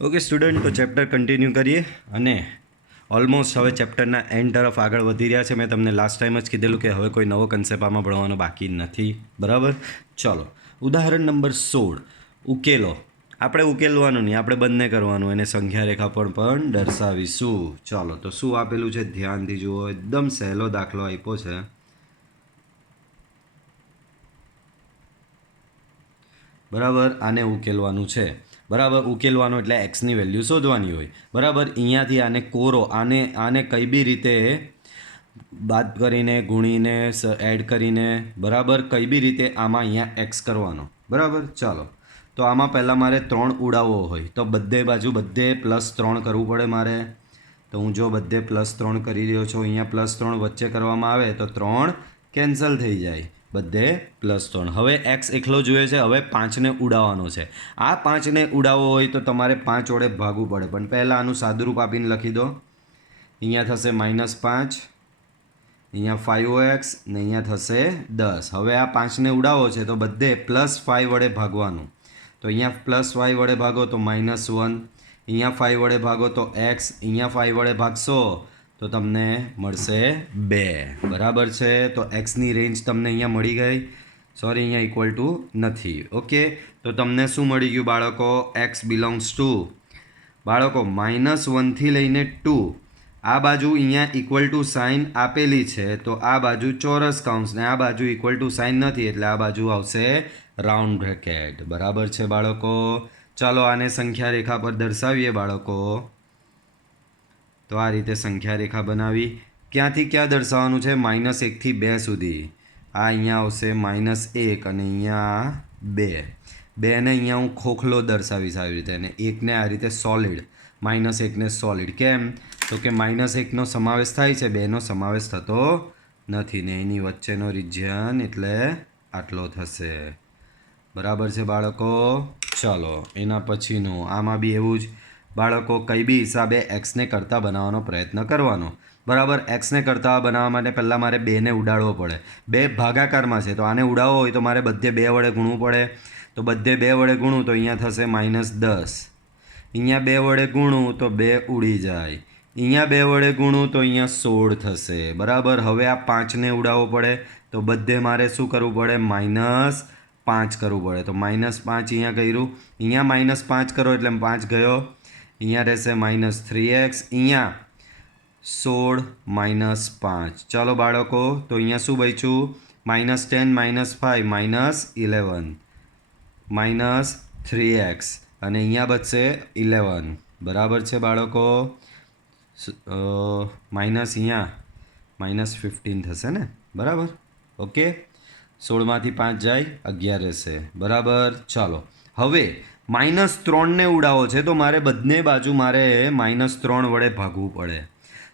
Okay student, તો chapter continue કરીએ અને ઓલમોસ્ટ હવે ચેપ્ટરના એન્ડ તરફ આગળ વધી રહ્યા છે. મેં તમને લાસ્ટ ટાઈમ જ કીધેલું કે હવે કોઈ નવો કન્સેપ્ટ આમાં ભણવાનો બાકી નથી. બરાબર, ચલો. ઉદાહરણ નંબર 16, ઉકેલો. આપણે ઉકેલવાનું નહીં, આપણે બંને કરવાનું, એને સંખ્યા રેખા પર પણ દર્શાવીશું. ચાલો, તો શું આપેલું છે ધ્યાનથી જુઓ. એકદમ સહેલો દાખલો આપ્યો છે. બરાબર, આને ઉકેલવાનું છે. બરાબર, ઉકેલવાનું એટલે એક્સની વેલ્યુ શોધવાની હોય. બરાબર, અહીંયાથી આને કોરો, આને કઈ બી રીતે બાદ કરીને, ગુણીને, એડ કરીને, બરાબર, કઈ બી રીતે આમાં અહીંયા એક્સ કરવાનો. બરાબર, ચાલો. તો આમાં પહેલાં મારે 3 ઉડાવવો હોય તો બધે બાજુ +3 કરવું પડે મારે. તો હું જો બધે +3 કરી રહ્યો છું, અહીંયા +3 વચ્ચે કરવામાં આવે તો 3 કેન્સલ થઈ જાય. બધે +3. હવે એક્સ એકલો જોઈએ છે. હવે 5ને ઉડાવવાનો છે. આ 5ને ઉડાવવો હોય તો તમારે 5 વડે ભાગવું પડે. પણ પહેલાં આનું સાદુરૂપ આપીને લખી દો. અહીંયા થશે -5, અહીંયા 5x ને અહીંયા થશે 10. હવે આ 5ને ઉડાવો છે તો બધે +5 વડે ભાગવાનું. તો અહીંયા +5 વડે ભાગો તો -1, અહીંયા 5 વડે ભાગો તો x, અહીંયા 5 વડે ભાગશો તો તમને મળશે 2. બરાબર છે, તો એક્સની રેન્જ તમને અહીંયા મળી ગઈ. સોરી, અહીંયા ઇક્વલ ટુ નથી. ઓકે, તો તમને શું મળી ગયું બાળકો? x બિલોંગ્સ ટુ બાળકો -1 થી લઈને 2. આ બાજુ અહીંયા ઇક્વલ ટુ સાઇન આપેલી છે તો આ બાજુ ચોરસ કૌંસ ને આ બાજુ ઇક્વલ ટુ સાઇન નથી એટલે આ બાજુ આવશે રાઉન્ડ બ્રેકેટ. બરાબર છે બાળકો? ચાલો આને સંખ્યા રેખા પર દર્શાવીએ બાળકો. તો આ રીતે સંખ્યા રેખા બનાવી. ક્યાંથી ક્યાં દર્શાવવાનું છે? -1 થી 2 સુધી. આ અહીંયા આવશે -1 અને અહીંયા 2. 2ને અહીંયા હું ખોખલો દર્શાવીશ આવી રીતે, અને 1ને આ રીતે સોલિડ. -1ને સોલિડ. કેમ? તો કે -1નો સમાવેશ થાય છે, 2નો સમાવેશ થતો નથી ને એની વચ્ચેનો રિજિયન એટલે આટલો થશે. બરાબર છે બાળકો? ચલો એના પછીનું આમાં બી એવું જ બાળકો. કઈ બી હિસાબે એક્સને કરતાં બનાવવાનો પ્રયત્ન કરવાનો. બરાબર, એક્સને કરતાં બનાવવા માટે પહેલાં મારે 2ને ઉડાડવો પડે. 2 ભાગાકારમાં છે તો આને ઉડાવવો હોય તો મારે બધે 2 વડે ગુણવું પડે. તો બધે 2 વડે ગુણું તો અહીંયા થશે -10. અહીંયા 2 વડે ગુણું તો 2 ઉડી જાય. અહીંયા 2 વડે ગુણું તો અહીંયા 16 થશે. બરાબર, હવે આ 5ને ઉડાવવો પડે તો બધે મારે શું કરવું પડે? -5 કરવું પડે. તો -5 અહીંયા કર્યું, અહીંયા -5 કરો એટલે 5 ગયો, અહીંયા રહેશે -3x, અહીંયા 16 -5. ચાલો બાળકો, તો અહીંયા શું બચ્યું? -10 -5 -11 -3x અને અહીંયા બચશે 11. બરાબર છે બાળકો? માઇનસ અહીંયા -15 થશે ને? બરાબર, ઓકે. 16માંથી 5 જાય, 11 રહેશે. બરાબર, ચાલો. હવે -3ને ઉડાવો છે તો મારે બંને બાજુ મારે -3 વડે ભાગવું પડે.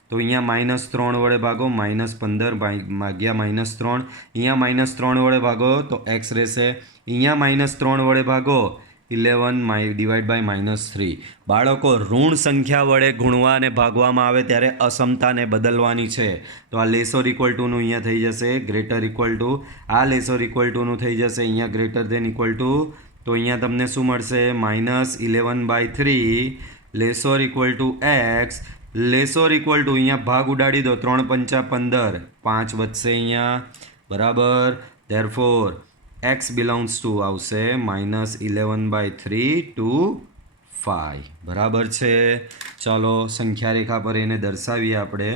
તો અહીંયા -3 વડે ભાગો, -15 ભાગ્યા -3. અહીંયા -3 વડે ભાગો તો x રહેશે. અહીંયા -3 વડે ભાગો 11 ડિવાઈડ બાય -3. બાળકો, ઋણ સંખ્યા વડે ગુણવા અને ભાગવામાં આવે ત્યારે અસમતાને બદલવાની છે. તો આ લેસોર ઇક્વલ ટુનું અહીંયા થઈ જશે ગ્રેટર ઇક્વલ ટુ, આ લેસોર ઇક્વલ ટુનું થઈ જશે અહીંયા ગ્રેટર દેન ઇક્વલ ટુ. તો અહીંયા તમને શું મળશે? -11/3 less or equal to x. Less or equal to અહીંયા ભાગ ઉડાડી દો, 3 × 5 = 15, 5 વધશે અહીંયા. બરાબર, ધેરફોર x બિલોંગ્સ ટુ આવશે -11/3 to 5. બરાબર છે? ચાલો સંખ્યા રેખા પર એને દર્શાવીએ આપણે.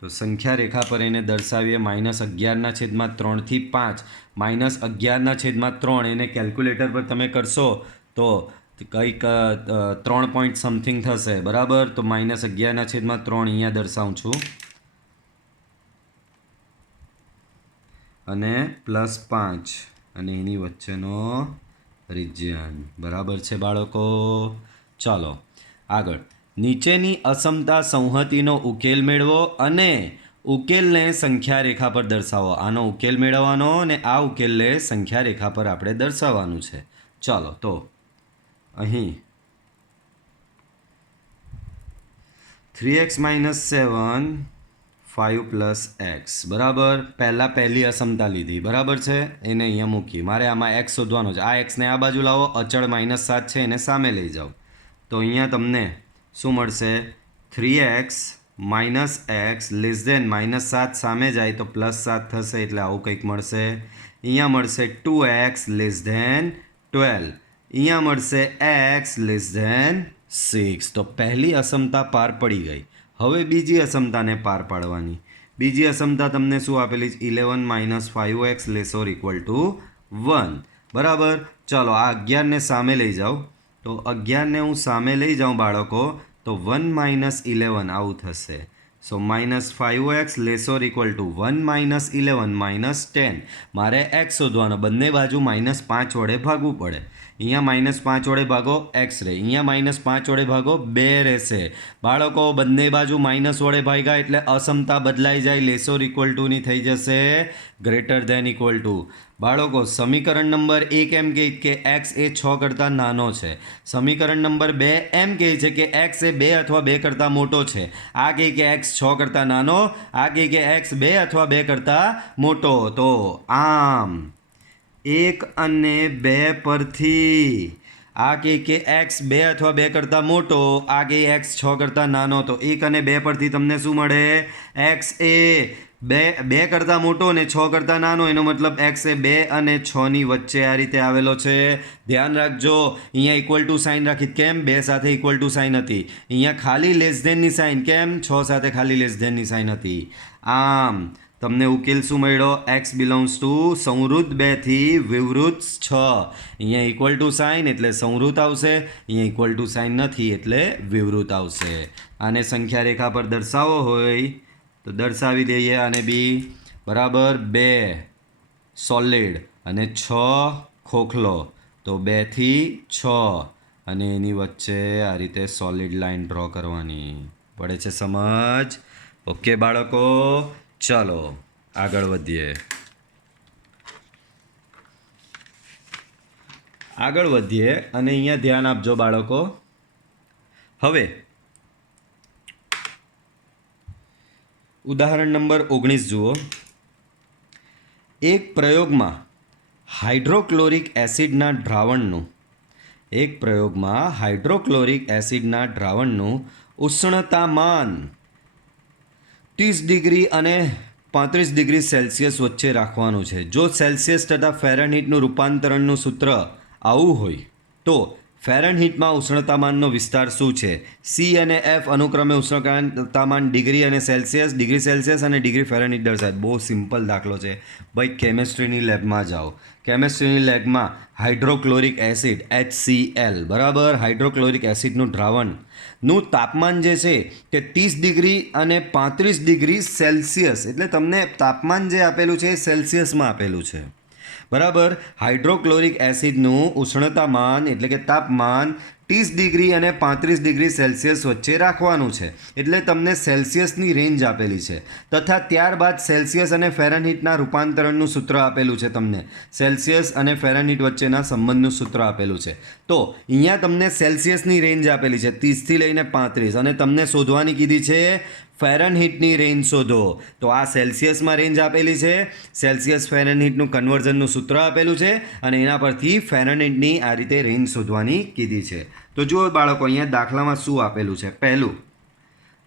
તો સંખ્યા રેખા પર એને દર્શાવીએ. -11/3 થી 5, -11/3 એને કેલ્ક્યુલેટર પર તમે કરશો તો કંઈક 3 પોઈન્ટ સમથિંગ થશે. બરાબર, તો -11/3 અહીંયા દર્શાવું છું અને +5 અને એની વચ્ચેનો રિજિયન. બરાબર છે બાળકો? ચાલો આગળ. નીચેની અસમતા સંહતિનો ઉકેલ મેળવો અને ઉકેલને સંખ્યા રેખા પર દર્શાવો. આનો ઉકેલ મેળવવાનો અને આ ઉકેલને સંખ્યા રેખા પર આપણે દર્શાવવાનું છે. ચાલો, તો અહીં 3x - 7 5 પ્લસ એક્સ બરાબર. પહેલી અસમતા લીધી બરાબર છે, એને અહીંયા મૂકી. મારે આમાં એક્સ શોધવાનો છે. આ એક્સને આ બાજુ લાવો, અચળ -7 છે એને સામે લઈ જાઓ. તો અહીંયા તમને શું મળશે? 3x minus x less than -7 સામે જાય તો +7 થશે, એટલે આવું કંઈક મળશે. અહીંયા મળશે 2x લેસ દેન 12. અહીંયા મળશે x લેસ દેન 6. તો પહેલી અસમતા પાર પડી ગઈ. હવે બીજી અસમતાને પાર પાડવાની. બીજી અસમતા તમને શું આપેલી છે? 11 - 5x લેસોર ઇક્વલ ટુ 1 બરાબર. ચાલો આ 11ને સામે લઈ જાઓ. તો 11ને હું સામે લઈ જાઉં બાળકો, તો 1 - 11 આવું થશે. સો -5x લેસોર ઇક્વલ ટુ 1 - 11 -10. મારે x શોધવાનો, બંને બાજુ -5 વડે ભાગવું પડે. અહીંયા -5 વડે ભાગો x રહે, અહીંયા -5 વડે ભાગો 2 રહેશે. બાળકો બંને બાજુ માઇનસ વડે ભાગ્યા એટલે અસમતા બદલાઈ જાય, લેસોર ઇક્વલ ટુની થઈ જશે ગ્રેટર ધેન ઇક્વલ ટુ. બાળકો સમીકરણ નંબર 1 એમ કહે કે x એ 6 કરતાં નાનો છે. સમીકરણ નંબર 2 એમ કહે છે કે x એ 2 અથવા 2 કરતાં મોટો છે. આ કહે કે x 6 કરતાં નાનો, આ કહે કે x 2 અથવા 2 કરતાં મોટો. તો આમ 1 અને 2 પરથી આ કે x 2 અથવા 2 કરતાં મોટો, આ કે x 6 કરતાં નાનો. તો 1 અને 2 પરથી તમને શું મળે? x એ 2 કરતાં મોટો અને 6 કરતાં નાનો, એનો મતલબ x એ 2 અને 6ની વચ્ચે આ રીતે આવેલો છે. ધ્યાન રાખજો, અહીંયા ઇક્વલ ટુ સાઇન રાખી. કેમ? 2 સાથે ઇક્વલ ટુ સાઇન હતી. અહીંયા ખાલી લેસ ધેનની સાઇન. કેમ? 6 સાથે ખાલી લેસ ધેનની સાઇન હતી. આમ તમને ઉકેલ શું મળ્યો? x બિલોંગ્સ ટુ સંવૃત્ત 2 થી વિવૃત્ત 6. અહીંયા ઇક્વલ ટુ સાઇન એટલે સંવૃત્ત આવશે, અહીંયા ઇક્વલ ટુ સાઇન નથી એટલે વિવૃત્ત આવશે. આને સંખ્યા રેખા પર દર્શાવવો હોય તો દર્શાવી દઈએ. આને બી બરાબર 2 સોલિડ અને 6 ખોખલો. તો 2 થી 6 અને એની વચ્ચે આ રીતે સોલિડ લાઈન ડ્રો કરવાની. પડે છે સમજ? ઓકે બાળકો, ચાલો આગળ વધીએ. અને અહીંયા ધ્યાન આપજો બાળકો. હવે ઉદાહરણ નંબર 19 જુઓ. એક પ્રયોગમાં હાઇડ્રોક્લોરિક એસિડના દ્રાવણનું ઉષ્ણતામાન 30 ડિગ્રી અને 35 ડિગ્રી સેલ્સિયસ વચ્ચે રાખવાનું છે. જો સેલ્સિયસ તથા ફેરનહીટનું રૂપાંતરણનું સૂત્ર આવું હોય તો ફેરનહીટમાં ઉષ્ણતામાનનો વિસ્તાર શું છે? સી અને એફ અનુક્રમે ઉષ્ણતામાન ડિગ્રી સેલ્સિયસ અને ડિગ્રી ફેરનહીટ દર્શાવે. બહુ સિમ્પલ દાખલો છે ભાઈ. કેમેસ્ટ્રીની લેબમાં જાઓ. કેમેસ્ટ્રીની લેબમાં હાઇડ્રોક્લોરિક એસિડ HCl બરાબર, હાઇડ્રોક્લોરિક એસિડનું દ્રાવણનું તાપમાન જે છે તે 30 ડિગ્રી અને 35 ડિગ્રી સેલ્સિયસ, એટલે તમને તાપમાન જે આપેલું છે એ સેલ્સિયસમાં આપેલું છે બરાબર. હાઇડ્રોક્લોરિક એસિડનું ઉષ્ણતામાન એટલે કે તાપમાન 30 ડિગ્રી અને 35 ડિગ્રી સેલ્સિયસ વચ્ચે રાખવાનું છે, એટલે તમને સેલ્સિયસની રેન્જ આપેલી છે. તથા ત્યારબાદ સેલ્સિયસ અને ફેરનહીટના રૂપાંતરણનું સૂત્ર આપેલું છે. તમને સેલ્સિયસ અને ફેરનહીટ વચ્ચેના સંબંધનું સૂત્ર આપેલું છે. તો અહીંયા તમને સેલ્સિયસની રેન્જ આપેલી છે 30થી લઈને 35, અને તમને શોધવાની કીધી છે ફેરનહીટની રેન્જ શોધો. તો આ સેલ્સિયસમાં રેન્જ આપેલી છે, સેલ્સિયસ ફેરનહીટનું કન્વર્ઝનનું સૂત્ર આપેલું છે, અને એના પરથી ફેરનહીટની આ રીતે રેન્જ શોધવાની કીધી છે. તો જુઓ બાળકો, અહીંયા દાખલામાં શું આપેલું છે. પહેલું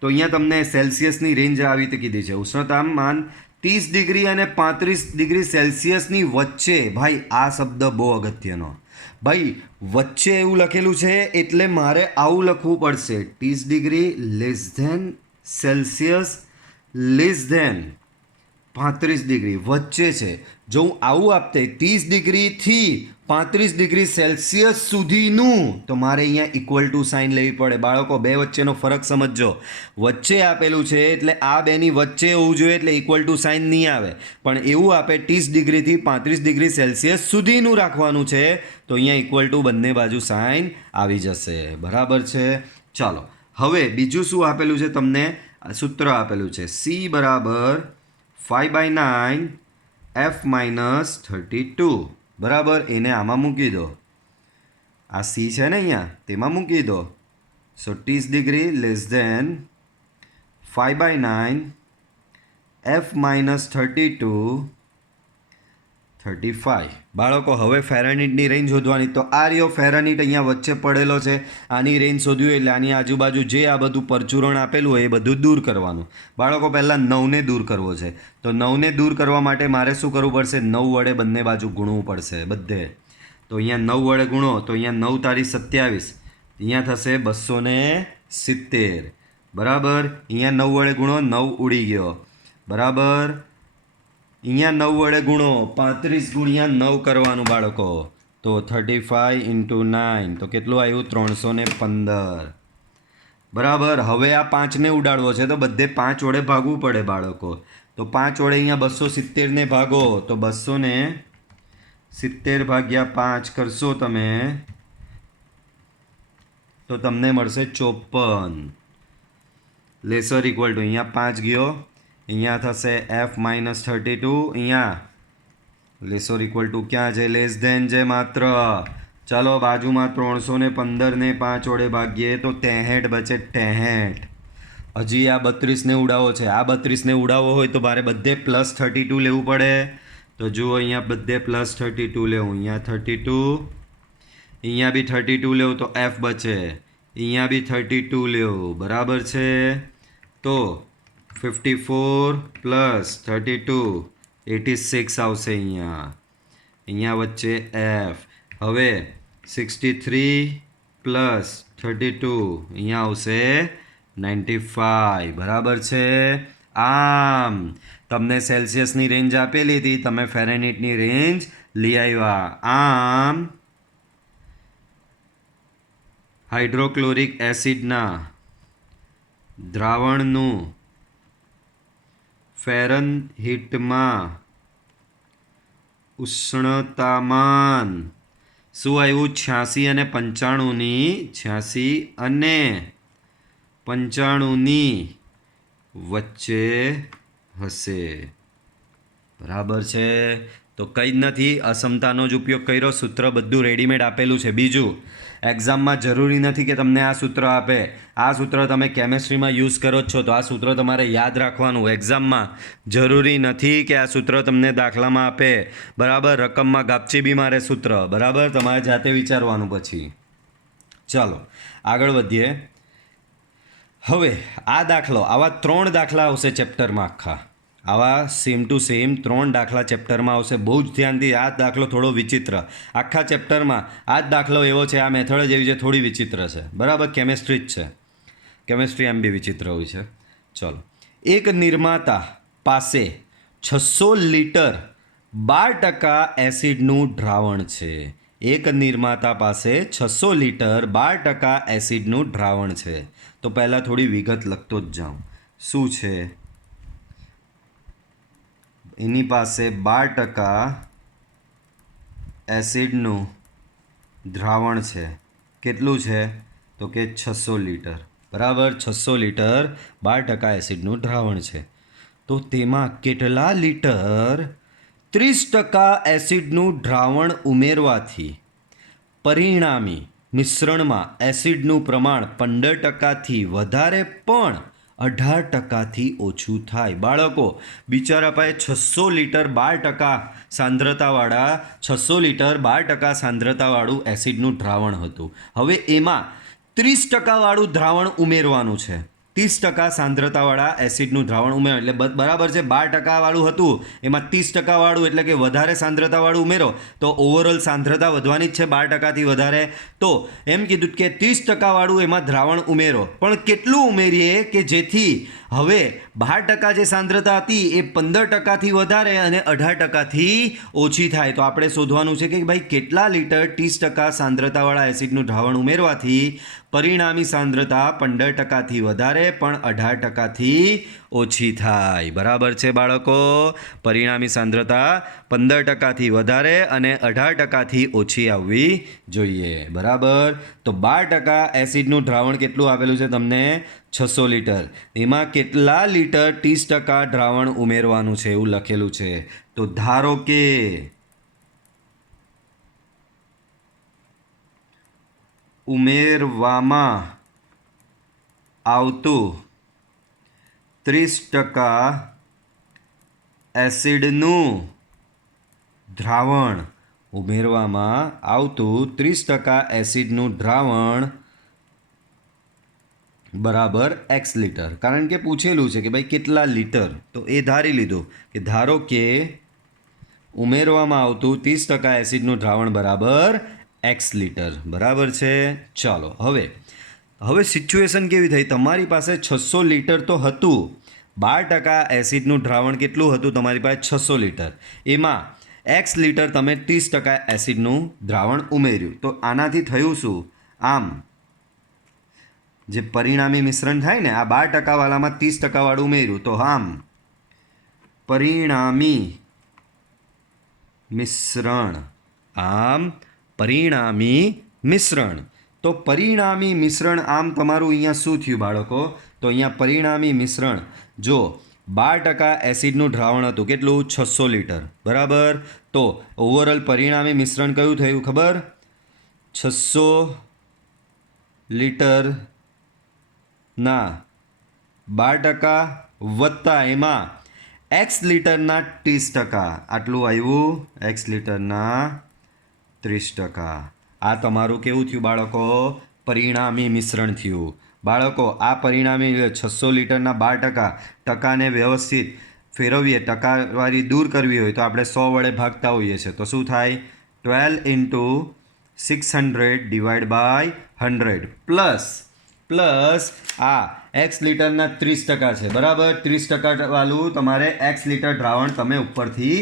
તો અહીંયા તમને સેલ્સિયસની રેન્જ આવી રીતે કીધી છે. ઉષ્ણતામાન 30 ડિગ્રી અને 35 ડિગ્રી સેલ્સિયસની વચ્ચે. ભાઈ આ શબ્દ બહુ અગત્યનો. ભાઈ વચ્ચે એવું લખેલું છે એટલે મારે આવું લખવું પડશે. 30 degree less than Celsius less than 35 degree વચ્ચે છે. જો હું આવું આપતે 30 ડિગ્રીથી 35 ડિગ્રી સેલ્સિયસ સુધીનું, તો મારે અહીંયા ઇક્વલ ટુ સાઇન લેવી પડે. બાળકો બે વચ્ચેનો ફરક સમજજો. વચ્ચે આપેલું છે એટલે આ બેની વચ્ચે હોવું જોઈએ, એટલે ઇક્વલ ટુ સાઇન નહીં આવે. પણ એવું આપે 30 ડિગ્રીથી 35 ડિગ્રી સેલ્સિયસ સુધીનું રાખવાનું છે, તો અહીંયા ઇક્વલ ટુ બંને બાજુ સાઇન આવી જશે. બરાબર છે? ચાલો હવે બીજું શું આપેલું છે? તમને સૂત્ર આપેલું છે C બરાબર 5/9 F - 32 બરાબર. એને આમાં મૂકી દો. આ C છે ને અહીંયા, તેમાં મૂકી દો. સો 30 ડિગ્રી લેસ ધેન 5/9 F-32 35. બાળકો હવે ફેરાનહીટની રેન્જ શોધવાની. તો આ રહ્યો ફેરાનહીટ અહીંયા વચ્ચે પડેલો છે. આની રેન્જ શોધવી એટલે આની આજુબાજુ જે આ બધું પરચુરણ આપેલું હોય એ બધું દૂર કરવાનું. બાળકો પહેલાં 9ને દૂર કરવો છે. તો 9ને દૂર કરવા માટે મારે શું કરવું પડશે? 9 વડે બંને બાજુ ગુણવું પડશે બધે. તો અહીંયા 9 વડે ગુણો તો અહીંયા 9 તારી 27. અહીંયા થશે 270. બરાબર. અહીંયા 9 વડે ગુણો, 9 ઉડી ગયો. બરાબર. અહીંયા 9 વડે ગુણો, 35 ગુણ્યા 9 કરવાનું બાળકો. તો 35 × 9 તો કેટલું આવ્યું? 315. બરાબર. હવે આ 5ને ઉડાડવો છે તો બધે 5 વડે ભાગવું પડે બાળકો. તો 5 વડે અહીંયા 270ને ભાગો તો 270 ભાગ્યા 5 કરશો તમે તો તમને મળશે 54. લેસર ઇક્વલ ટુ અહીંયા 5 ગયો, અહીંયા થશે F-32. અહીંયા લેસર ઇક્વલ ટુ ક્યાં છે? લેસ ધેન છે માત્ર. ચાલો બાજુમાં 315ને 5 વડે ભાગીએ તો 63 બચે. 63. હજી આ 32ને ઉડાવો છે. આ 32ને ઉડાવવો હોય તો મારે બધે +32 લેવું પડે. તો જુઓ અહીંયા બધે +32 લેવું. અહીંયા 32, અહીંયા બી 32 લેવું તો F બચે. અહીંયા બી 32 લેવું. બરાબર છે. તો 54 + 32 86 આવશે. અહીંયા વચ્ચે F. હવે 63 + 32 અહીંયા આવશે 95. બરાબર છે. આમ તમને સેલ્સિયસની રેન્જ આપેલી હતી, તમે ફેરેનહીટની રેન્જ લઈ આવ્યા. આમ હાઇડ્રોક્લોરિક એસિડના દ્રાવણનું ફેરનહીટમાં ઉષ્ણતામાન શું આવ્યું? 86 અને 95ની વચ્ચે હશે. બરાબર છે. તો કંઈ જ નથી, અસમતાનો જ ઉપયોગ કર્યો. સૂત્ર બધું રેડીમેડ આપેલું છે. બીજું, એક્ઝામમાં જરૂરી નથી કે તમને આ સૂત્ર આપે. આ સૂત્ર તમે કેમેસ્ટ્રીમાં યુઝ કરો જ છો તો આ સૂત્ર તમારે યાદ રાખવાનું. એક્ઝામમાં જરૂરી નથી કે આ સૂત્ર તમને દાખલામાં આપે. બરાબર. રકમમાં ગાપચી બી મારે સૂત્ર. બરાબર. તમારે જાતે વિચારવાનું પછી. ચાલો આગળ વધીએ. હવે આ દાખલો, આવા 3 દાખલા આવશે ચેપ્ટરમાં. આવા સેમ ટુ સેમ 3 દાખલા ચેપ્ટરમાં આવશે. બહુ જ ધ્યાનથી. આ દાખલો થોડો વિચિત્ર. આખા ચેપ્ટરમાં આ જ દાખલો એવો છે, આ મેથડ જ એવી છે, થોડી વિચિત્ર છે. બરાબર. કેમેસ્ટ્રી જ છે. કેમેસ્ટ્રી એમ બી વિચિત્ર હોય છે. ચલો. એક નિર્માતા પાસે 600 લિટર 12% એસિડનું દ્રાવણ છે. એક નિર્માતા પાસે 600 લિટર 12% એસિડનું દ્રાવણ છે. તો પહેલાં થોડી વિગત લખતો જ જાઉં. શું છે? એની પાસે 12% એસિડનું દ્રાવણ છે. કેટલું છે? તો કે 600 લિટર. બરાબર. 600 લિટર 12% એસિડનું દ્રાવણ છે. તો તેમાં કેટલા લિટર 30% એસિડનું દ્રાવણ ઉમેરવાથી પરિણામી મિશ્રણમાં એસિડનું પ્રમાણ 15%થી વધારે પણ 18%થી ઓછું થાય. બાળકો, બિચારા પાસે 600 લિટર 12% સાંદ્રતાવાળા 600 લિટર 12% સાંદ્રતાવાળું એસિડનું દ્રાવણ હતું. હવે એમાં 30% વાળું દ્રાવણ ઉમેરવાનું છે. 30% સાંદ્રતાવાળા એસિડનું દ્રાવણ ઉમેરો એટલે બરાબર છે. 12% વાળું હતું એમાં 30% વાળું એટલે કે વધારે સાંદ્રતાવાળું ઉમેરો તો ઓવરઓલ સાંદ્રતા વધવાની જ છે 12%થી વધારે. તો એમ કીધું કે 30% વાળું એમાં દ્રાવણ ઉમેરો. પણ કેટલું ઉમેરીએ કે જેથી હવે 12% જે સાંદ્રતા હતી એ 15%થી વધારે અને 18%થી ઓછી થાય. તો આપણે શોધવાનું છે કે ભાઈ કેટલા લિટર 30% સાંદ્રતાવાળા એસિડનું દ્રાવણ ઉમેરવાથી પરિણામી સાંદ્રતા 15%થી વધારે પણ 18%થી ઓછી થાય. બરાબર છે બાળકો. પરિણામી સાંદ્રતા 15%થી વધારે અને 18%થી ઓછી આવવી જોઈએ. બરાબર. તો 12% એસિડનું દ્રાવણ કેટલું આપેલું છે તમને? 600 લિટર. એમાં કેટલા લિટર 30% દ્રાવણ ઉમેરવાનું છે એવું લખેલું છે. તો ધારો કે ઉમેરવામાં આવતું 30% એસિડનું દ્રાવણ ઉમેરવામાં આવતું 30% એસિડનું દ્રાવણ બરાબર એક્સ લીટર. કારણ કે પૂછેલું છે કે ભાઈ કેટલા લીટર, તો એ ધારી લીધું કે ધારો કે ઉમેરવામાં આવતું 30% એસિડનું દ્રાવણ બરાબર એક્સ લીટર. બરાબર છે. ચાલો હવે સિચ્યુએશન કેવી થઈ, તમારી પાસે 600 લીટર તો હતું, 12% એસિડનું દ્રાવણ કેટલું હતું તમારી પાસે 600 લીટર, એમાં એક્સ લીટર તમે 30% એસિડનું દ્રાવણ ઉમેર્યું. તો આનાથી થયું શું, આમ જે પરિણામી મિશ્રણ થાય ને, આ 12% વાળામાં 30% વાળું ઉમેર્યું, તો આમ પરિણામી મિશ્રણ. તો પરિણામી મિશ્રણ આમ તમારું અહીંયા શું થયું બાળકો, તો અહીંયા પરિણામી મિશ્રણ જો 12% એસિડનું દ્રાવણ હતું, કેટલું 600 લીટર. બરાબર. તો ઓવરઓલ પરિણામી મિશ્રણ કયું થયું ખબર, 600 લીટરના 12% વત્તા એમાં એક્સ લીટરના 30%, આટલું આવ્યું એક્સ લીટરના 30%. આ તમારું કેવું થયું બાળકો, પરિણામી મિશ્રણ થયું. બાળકો આ પરિણામી 600 લીટરના 12%, ટકાને વ્યવસ્થિત ફેરવીએ, ટકાવારી દૂર કરવી હોય તો આપણે 100 વડે ભાગતા હોઈએ છીએ, તો શું થાય 12 × 600 / 100 પ્લસ આ એક્સ લીટરના 30% છે. બરાબર. 30% વાળું તમારે એક્સ લીટર દ્રાવણ તમે ઉપરથી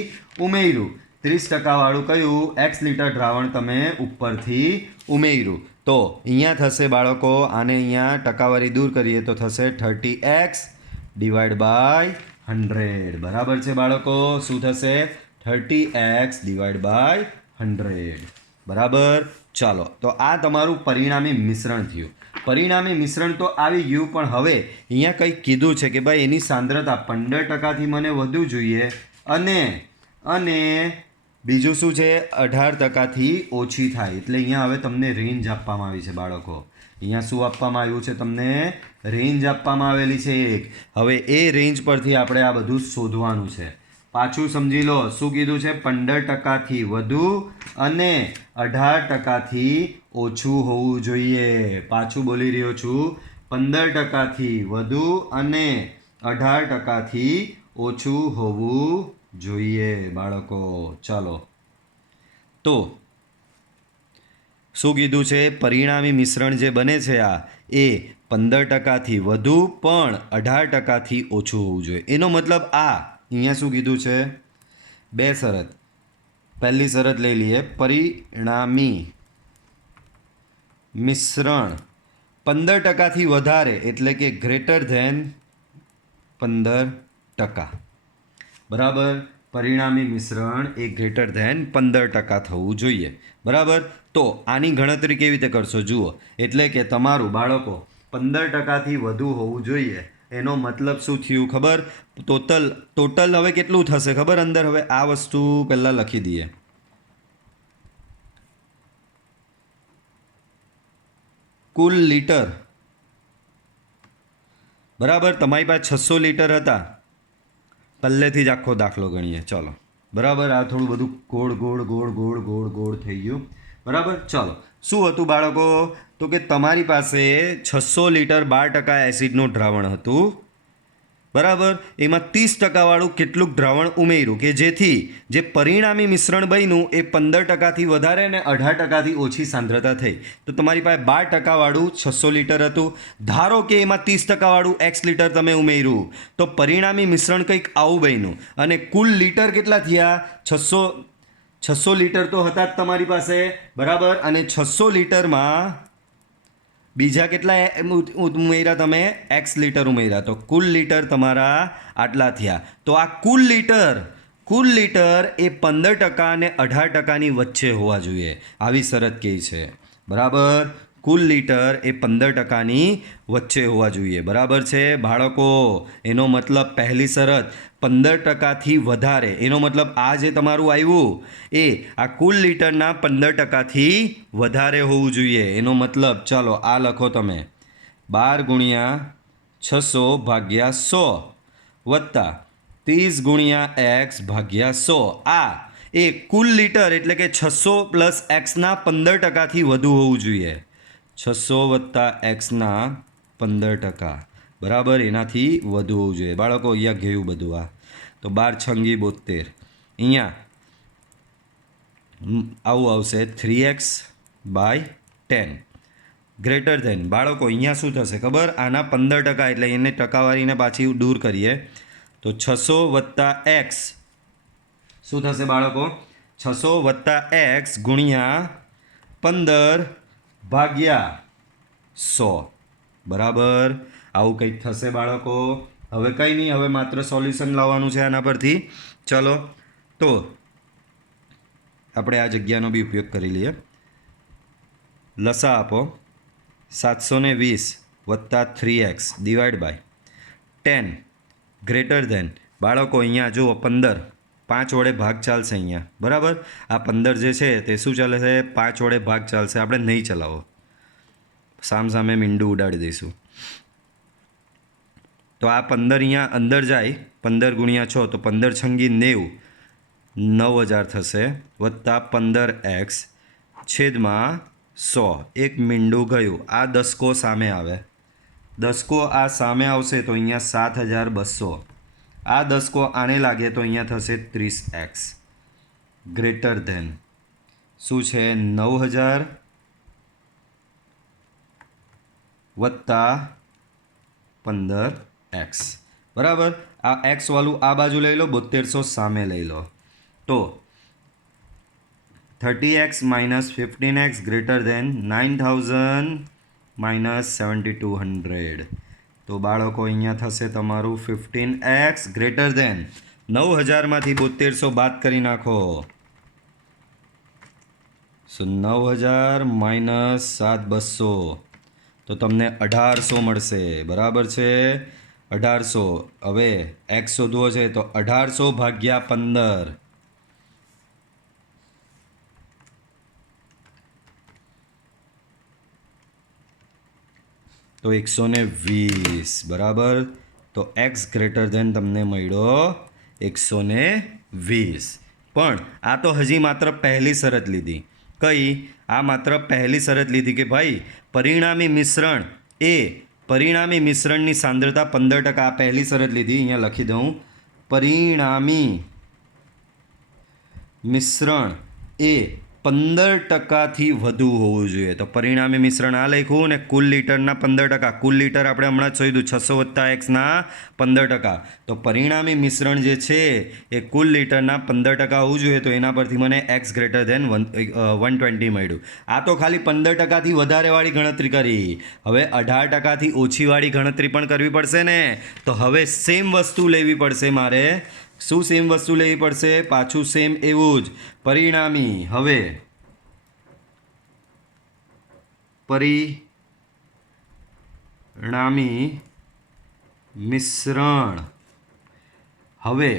ઉમેર્યું, 30% વાળું કયું એક્સ લીટર દ્રાવણ તમે ઉપરથી ઉમેર્યું. તો અહીંયા થશે બાળકો, આને અહીંયા ટકાવારી દૂર કરીએ તો થશે 30x / 100. બરાબર છે બાળકો. શું થશે 30x / 100. બરાબર. ચાલો, તો આ તમારું પરિણામી મિશ્રણ થયું. પરિણામી મિશ્રણ તો આવી ગયું, પણ હવે અહીંયા કંઈક કીધું છે કે ભાઈ એની સાંદ્રતા 15%થી મને વધુ જોઈએ, અને બીજું શું છે 18%થી ઓછી થાય. એટલે અહીંયા હવે તમને રેન્જ આપવામાં આવી છે બાળકો. અહીંયા શું આપવામાં આવ્યું છે, તમને રેન્જ આપવામાં આવેલી છે એક. હવે એ રેન્જ પરથી આપણે આ બધું શોધવાનું છે. પાછું સમજી લો, શું કીધું છે, 15%થી વધુ અને 18%થી ઓછું હોવું જોઈએ. પાછું બોલી રહ્યો છું, 15%થી વધુ અને 18%થી ઓછું હોવું જોઈએ બાળકો. ચાલો, તો શું કીધું છે, પરિણામી મિશ્રણ જે બને છે આ એ 15%થી વધુ પણ 18%થી ઓછું હોવું જોઈએ. એનો મતલબ આ અહીંયા શું કીધું છે, બે શરત. પહેલી શરત લઈ લઈએ, પરિણામી મિશ્રણ 15%થી વધારે એટલે કે ગ્રેટર ધેન 15%. બરાબર. પરિણામી મિશ્રણ એ ગ્રેટર ધેન 15% થવું જોઈએ. બરાબર. તો આની ગણતરી કેવી રીતે કરશો જુઓ. એટલે કે તમારું બાળકો 15%થી વધુ હોવું જોઈએ, એનો મતલબ શું થયું ખબર, ટોટલ હવે કેટલું થશે ખબર, અંદર હવે આ વસ્તુ પહેલાં લખી દઈએ. કુલ લીટર. બરાબર. તમારી પાસે 600 લીટર હતા, પહેલેથી જ આખો દાખલો ગણીએ. ચાલો. બરાબર. આ થોડું બધું ગોળ થઈ ગયું. બરાબર. ચાલો, શું હતું બાળકો, તો કે તમારી પાસે 600 લીટર 12% એસિડનું દ્રાવણ હતું. બરાબર. એમાં 30% વાળું કેટલુંક દ્રાવણ ઉમેર્યું કે જેથી જે પરિણામી મિશ્રણ બન્યું એ 15%થી વધારે અને 18%થી ઓછી સાંદ્રતા થઈ. તો તમારી પાસે 12% વાળું 600 લીટર હતું, ધારો કે એમાં 30% વાળું એક્સ લીટર તમે ઉમેર્યું, તો પરિણામી મિશ્રણ કંઈક આવું બન્યું. અને કુલ લીટર કેટલા થયા, 600 લીટર તો હતા જ તમારી પાસે. બરાબર. અને 600 લીટરમાં બીજા કેટલા ઉમેર્યા તમે, એક્સ લીટર ઉમેર્યા, તો કુલ લીટર તમારા આટલા થયા. તો આ કુલ લીટર એ 15% અને 18%ની વચ્ચે હોવા જોઈએ, આવી શરત કહે છે. બરાબર. કુલ લીટર એ 15%ની વચ્ચે હોવા જોઈએ. બરાબર છે બાળકો. એનો મતલબ પહેલી શરત 15%થી વધારે, એનો મતલબ આ જે તમારું આવ્યું એ આ કુલ લીટરના 15%થી વધારે હોવું જોઈએ. એનો મતલબ ચાલો આ લખો તમે, 12 × 600 / 100 વત્તા 30 ગુણ્યા એક્સ ભાગ્યા 100. આ એ કુલ લીટર એટલે કે 600 પ્લસ એક્સના 15%થી વધુ હોવું જોઈએ. 600 વત્તા એક્સના 15%, બરાબર, એનાથી વધુ હોવું જોઈએ. બાળકો અહીંયા ગયું બધું. આ તો 12 છંગી 72. અહીંયા આવું આવશે 3x બાય 10 ગ્રેટર ધેન. બાળકો અહીંયા શું થશે ખબર? આના 15%, એટલે એને ટકાવારીને પાછી દૂર કરીએ તો 600 વત્તા એક્સ શું થશે બાળકો? 600 વત્તા એક્સ ગુણ્યા 15 ભાગ્યા 100, બરાબર. આવું કંઈક થશે બાળકો. હવે કંઈ નહીં, હવે માત્ર સોલ્યુશન લાવવાનું છે આના પરથી. ચલો તો આપણે આ જગ્યાનો બી ઉપયોગ કરી લઈએ. લસા આપો. 720 વત્તા 3x divide by 10 greater than. બાળકો અહીંયા જુઓ 15, 5 વડે ભાગ ચાલશે અહીંયા, બરાબર. આ 15 જે છે તે શું ચાલે છે? 5 વડે ભાગ ચાલશે. આપણે નહીં ચલાવો, સામે મીંડું ઉડાડી દઈશું. તો આ 15 અહીંયા અંદર જાય, 15 ગુણ્યા 6 તો 15 છંગી 90, 9000 થશે, વત્તા 15x છેદમાં 100. એક મીંડું ગયું. આ દસકો સામે આવે, દસકો આ સામે આવશે તો અહીંયા 7200. આ દસકો આને લાગે તો અહીંયા થશે 30x ગ્રેટર ધેન શું છે? 9000 વત્તા 15x, બરાબર. આ x વાળું આ બાજુ લઈ લો, 7200 સામે લઈ લો. તો 30x minus 15x greater than 9000 minus 7200. તો બાળકો અહીંયા થશે તમારું 15x greater than 9000માંથી 7200 બાદ કરી નાખો. સો 9000 minus 7200 તો તમને 1800 મળશે, બરાબર છે. 1800. હવે x શોધવો છે તો 1800 ભાગ્યા 15 તો 120, બરાબર. તો એક્સ ગ્રેટર ધેન તમને મળ્યો 120. પણ આ તો હજી માત્ર પહેલી શરત લીધી. કઈ? આ માત્ર પહેલી શરત લીધી કે ભાઈ પરિણામી મિશ્રણની સાંદ્રતા 15%. આ પહેલી શરત લીધી. અહીંયા લખી દઉં, પરિણામી મિશ્રણ એ 15%થી વધુ હોવું જોઈએ. તો પરિણામી મિશ્રણ આ લખ્યું ને કુલ લીટરના 15%. કુલ લીટર આપણે હમણાં જ શોધ્યું 600 વત્તા એક્સના 15%. તો પરિણામી મિશ્રણ જે છે એ કુલ લીટરના 15% હોવું જોઈએ. તો એના પરથી મને એક્સ ગ્રેટર ધેન 120 મળ્યું. આ તો ખાલી 15%થી વધારેવાળી ગણતરી કરી. હવે 18%થી ઓછીવાળી ગણતરી પણ કરવી પડશે ને. તો હવે સેમ વસ્તુ લેવી પડશે મારે. શું સેમ વસ્તુ લેવી પડશે? પાછું સેમ એવું જ પરિણામી. હવે પરિણામી મિશ્રણ હવે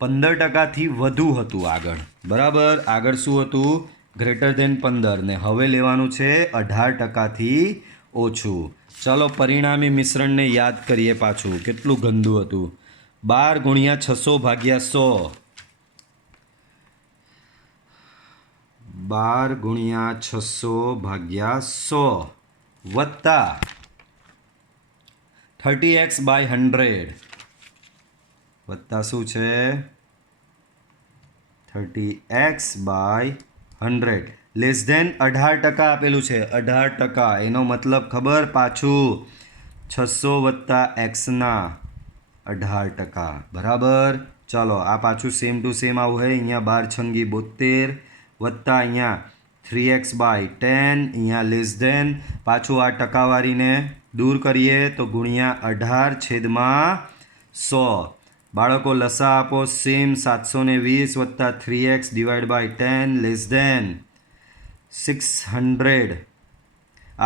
15%થી વધુ હતું આગળ, બરાબર. આગળ શું હતું? ગ્રેટર ધેન 15 ને હવે લેવાનું છે 18%થી ઓછું. ચલો પરિણામી મિશ્રણને યાદ કરીએ પાછું. કેટલું ગંદુ હતું. 12 ગુણ્યા 600 ભાગ્યા 100. 12 ગુણ્યા 600 ભાગ્યા 100 વત્તા 30x બાય 100 વત્તા શું છે? 30x બાય 100 લેસ ધેન 18% આપેલું છે. 18%. એનો મતલબ ખબર? પાછું 600 વત્તા એક્સના 18%, બરાબર. ચાલો આ પાછું સેમ ટુ સેમ આવું હોય. અહીંયા 12 છંગી 72 વત્તા અહીંયા 3x બાય 10, અહીંયા લેસ ધેન. પાછું આ ટકાવારીને દૂર કરીએ તો ગુણ્યા 18 છેદમાં 100. બાળકો લસા આપો. સેમ 720 વત્તા 3x divide by 10 less than 600.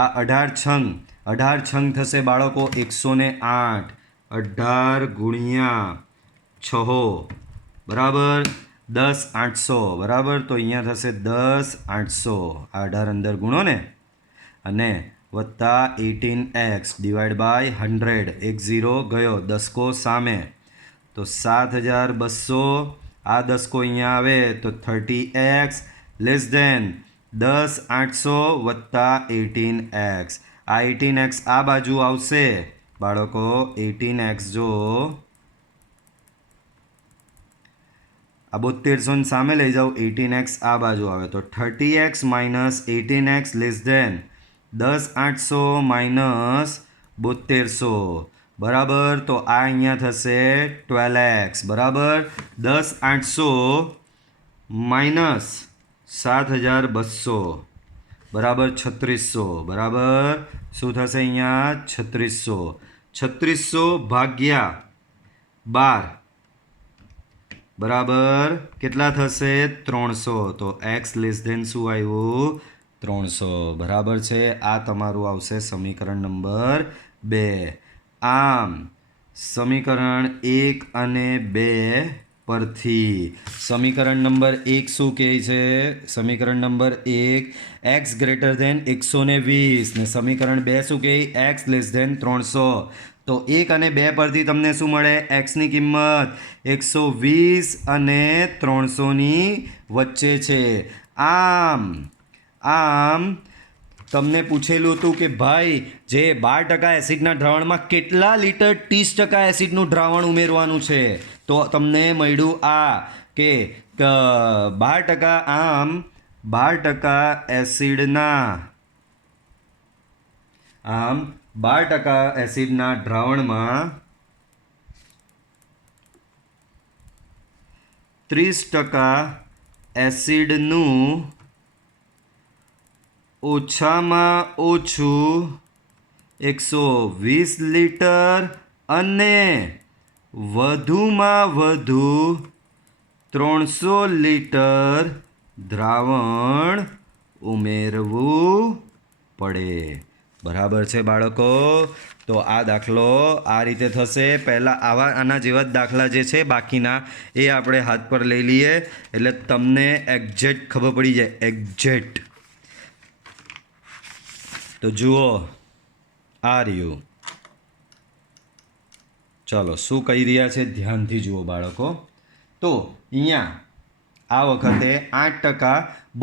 આ 18 છંગ થશે બાળકો 108. 18 ગુણ્યા 6, બરાબર, 10,800, બરાબર. તો અહીંયા થશે 10,800. આ 18 અંદર ગુણો ને, અને વત્તા 18x ડિવાઈડ બાય 100. 10 ગયો, દસકો સામે. તો 7200 આ દસકો અહીંયા આવે તો 30x લેસ ધેન 10,800 વત્તા 18x આ 18x આ બાજુ આવશે બાળકો 18x જો આ 7200 સામે લઈ જાઓ 18x આ બાજુ આવે તો 30x minus 18x less than 10,800 minus 7200 બરાબર તો આ અહીંયા થશે 12x બરાબર 10,800 માઇનસ 7,200 બરાબર 3600 બરાબર શું થશે અહીંયા 3600 ભાગ્યા 12 બરાબર કેટલા થશે 300 તો x લેસ ધેન શું આવ્યું 300 બરાબર છે આ તમારું આવશે સમીકરણ નંબર 2 આમ સમીકરણ 1 અને 2 પરથી સમીકરણ નંબર 1 શું કહે છે સમીકરણ નંબર 1 x ગ્રેટર ધેન 120 ને સમીકરણ 2 શું કહે x લેસ ધેન 300 તો 1 અને 2 પરથી તમને શું મળે xની કિંમત 120 અને 300ની વચ્ચે છે આમ તમને પૂછેલું હતું કે ભાઈ જે 12% એસિડના દ્રાવણમાં કેટલા લીટર 30% એસિડનું દ્રાવણ ઉમેરવાનું છે તો તમને મળ્યું આ કે 12% આમ 12% એસિડના દ્રાવણમાં 30% એસિડનું ઓછામાં ઓછું 120 લીટર અને વધુમાં વધુ 300 લીટર દ્રાવણ ઉમેરવું પડે બરાબર છે બાળકો તો આ દાખલો આ રીતે થશે પહેલાં આના જેવા જ દાખલા જે છે બાકીના એ આપણે હાથ પર લઈ લઈએ એટલે તમને એક્ઝેક્ટ ખબર પડી જાય એક્ઝેક્ટ તો જુઓ આ રહ્યું ચલો શું કહી રહ્યા છે ધ્યાનથી જુઓ બાળકો તો અહીંયા આ વખતે 8%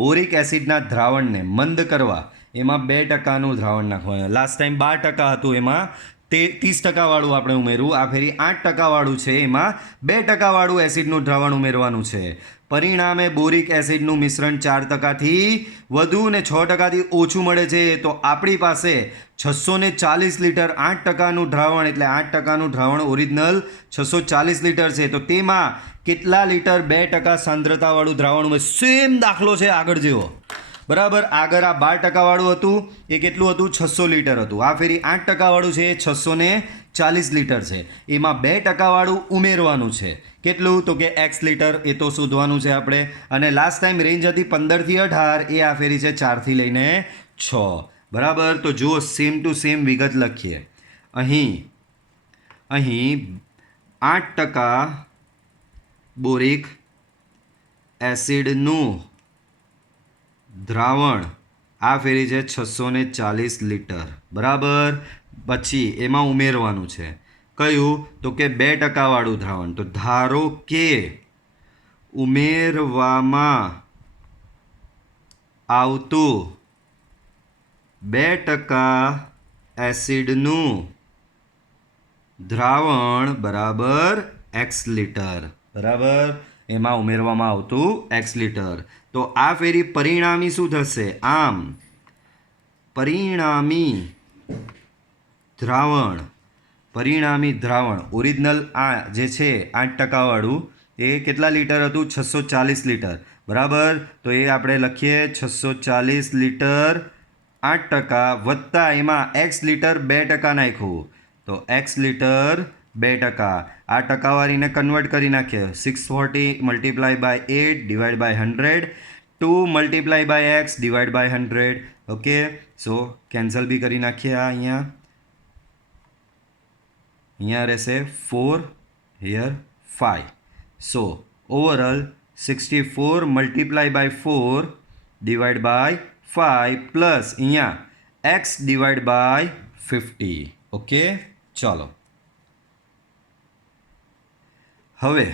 બોરિક એસિડના દ્રાવણને મંદ કરવા એમાં 2%નું દ્રાવણ નાખવાનું લાસ્ટ ટાઈમ 12% હતું એમાં 30% વાળું આપણે ઉમેરવું આ ફેરી 8% વાળું છે એમાં 2% વાળું એસિડનું દ્રાવણ ઉમેરવાનું છે પરિણામે બોરિક એસિડનું મિશ્રણ 4%થી વધુ ને 6%થી ઓછું મળે છે તો આપણી પાસે 640 લીટર 8%નું દ્રાવણ એટલે 8%નું દ્રાવણ ઓરિજિનલ 640 લીટર છે તો તેમાં કેટલા લીટર 2% સાંદ્રતાવાળું દ્રાવણ સેમ દાખલો છે આગળ જેવો બરાબર આગળ આ 12% વાળું હતું એ કેટલું હતું 600 લીટર હતું આ ફેરી 8% વાળું છે એ 640 લીટર છે એમાં 2% વાળું ઉમેરવાનું છે કેટલું તો કે x લીટર એ તો શોધવાનું છે આપણે અને લાસ્ટ ટાઈમ રેન્જ હતી 15 થી 18 એ આ ફેરી છે 4 થી લઈને 6 બરાબર તો જુઓ સેમ ટુ સેમ વિગત લખીએ અહીં 8% બોરિક એસિડનું દ્રાવણ આ ફેરી છે 640 લીટર બરાબર પછી એમાં ઉમેરવાનું છે કયું તો કે 2% વાળું દ્રાવણ તો ધારો કે ઉમેરવામાં આવતું 2% એસિડનું દ્રાવણ બરાબર x લીટર બરાબર એમાં ઉમેરવામાં આવતું x લીટર તો આ ફેરી પરિણામી શું થશે આમ પરિણામી દ્રાવણ ઓરિજિનલ આ જે છે 8% વાળું એ કેટલા લીટર હતું 640 લીટર બરાબર તો એ આપણે લખીએ 640 લીટર 8% વત્તા એમાં x લીટર 2% નાખ્યું તો x લીટર 2% આ ટકાવારીને કન્વર્ટ કરી નાખીએ 640 multiply by 8 divide by 100 2 multiply by x divide by 100 okay so cancel બી કરી નાખીએ આ અહીંયા રહેશે 4 here 5 so overall 64 multiply by 4 divide by 5 plus અહીંયા x ડિવાઈડ બાય 50 ઓકે ચાલો હવે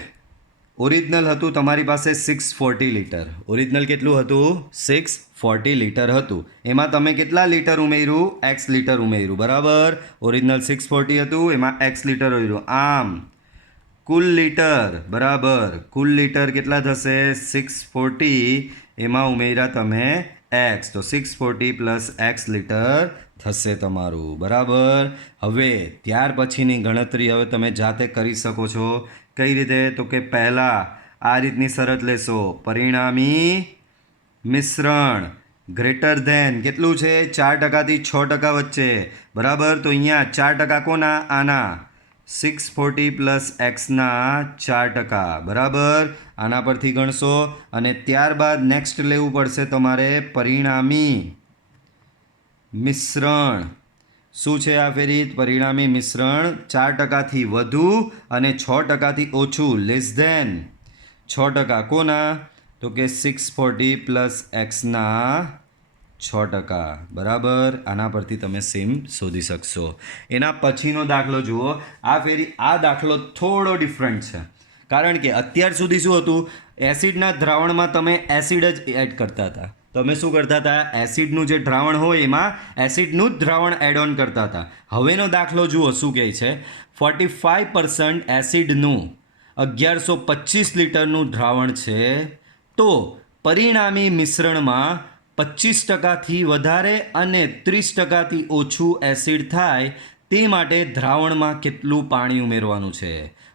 ઓરિજિનલ હતું તમારી પાસે 640 લીટર. ઓરિજિનલ કેટલું હતું? 640 લીટર હતું. એમાં તમે કેટલા લીટર ઉમેર્યું? એક્સ લીટર ઉમેર્યું. બરાબર. ઓરિજિનલ 640 હતું, એમાં એક્સ લીટર ઉમેર્યું. આમ કુલ લીટર, બરાબર, કુલ લીટર કેટલા થશે? 640, એમાં ઉમેર્યા તમે એક્સ, તો 640 પ્લસ એક્સ લીટર થશે તમારું. બરાબર. હવે ત્યાર પછીની ગણતરી હવે તમે જાતે કરી શકો છો. કઈ રીતે? તો કે પહેલાં આ રીતની શરત લેશો, પરિણામી મિશ્રણ ગ્રેટર ધેન કેટલું છે? 4%થી 6% વચ્ચે. બરાબર. તો અહીંયા 4% કોના? આના 640 પ્લસ એક્સના 4%. બરાબર. આના પરથી ગણશો અને ત્યારબાદ નેક્સ્ટ લેવું પડશે તમારે પરિણામી મિશ્રણ. શું છે આ ફેરી? પરિણામી મિશ્રણ 4%થી વધુ અને 6%થી ઓછું, લેસ ધેન 6%. કોના? તો કે 640 પ્લસ એક્સના 6%. બરાબર. આના પરથી તમે સિમ શોધી શકશો. એના પછીનો દાખલો જુઓ. આ ફેરી આ દાખલો થોડો ડિફરન્ટ છે, કારણ કે અત્યાર સુધી શું હતું? એસિડના દ્રાવણમાં તમે એસિડ જ એડ કરતા હતા. તમે શું કરતા હતા? એસિડનું જે દ્રાવણ હોય એમાં એસિડનું જ દ્રાવણ એડ ઓન કરતા હતા. હવેનો દાખલો જુઓ શું કહે છે. 45% એસિડનું 1125 લીટરનું દ્રાવણ છે, તો પરિણામી મિશ્રણમાં 25%થી વધારે અને 30%થી ઓછું એસિડ થાય તે માટે દ્રાવણમાં કેટલું પાણી ઉમેરવાનું છે.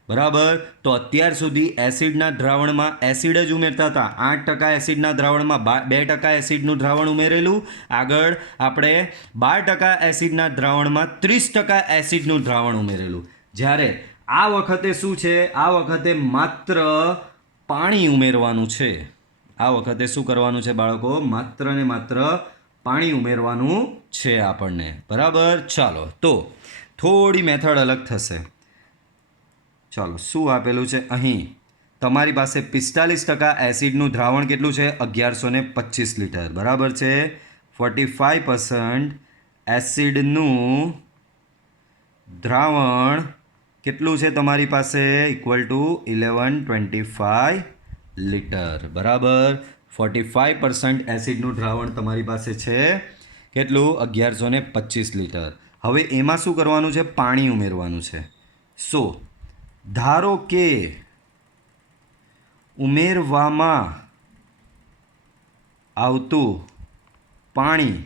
બરાબર. તો અત્યાર સુધી એસિડના દ્રાવણમાં એસિડ જ ઉમેરતા હતા. 8% એસિડના દ્રાવણમાં 2% એસિડનું દ્રાવણ ઉમેરેલું. આગળ આપણે 12% એસિડના દ્રાવણમાં 30% એસિડનું દ્રાવણ ઉમેરેલું. જ્યારે આ વખતે શું છે? આ વખતે માત્ર પાણી ઉમેરવાનું છે. આ વખતે શું કરવાનું છે બાળકો? માત્ર ને માત્ર પાણી ઉમેરવાનું છે આપણને. બરાબર. ચાલો, તો થોડી મેથડ અલગ થશે. ચાલો, શું આપેલું છે અહીં? તમારી પાસે 45% એસિડનું દ્રાવણ કેટલું છે? 1125 લીટર. બરાબર છે. 45% એસિડનું દ્રાવણ કેટલું છે તમારી પાસે? Equal to 1125 litre. બરાબર. 45% એસિડનું દ્રાવણ તમારી પાસે છે કેટલું? 1125 લીટર. હવે એમાં શું કરવાનું છે? પાણી ઉમેરવાનું છે. ધારો કે ઉમેરવામાં આવતું પાણી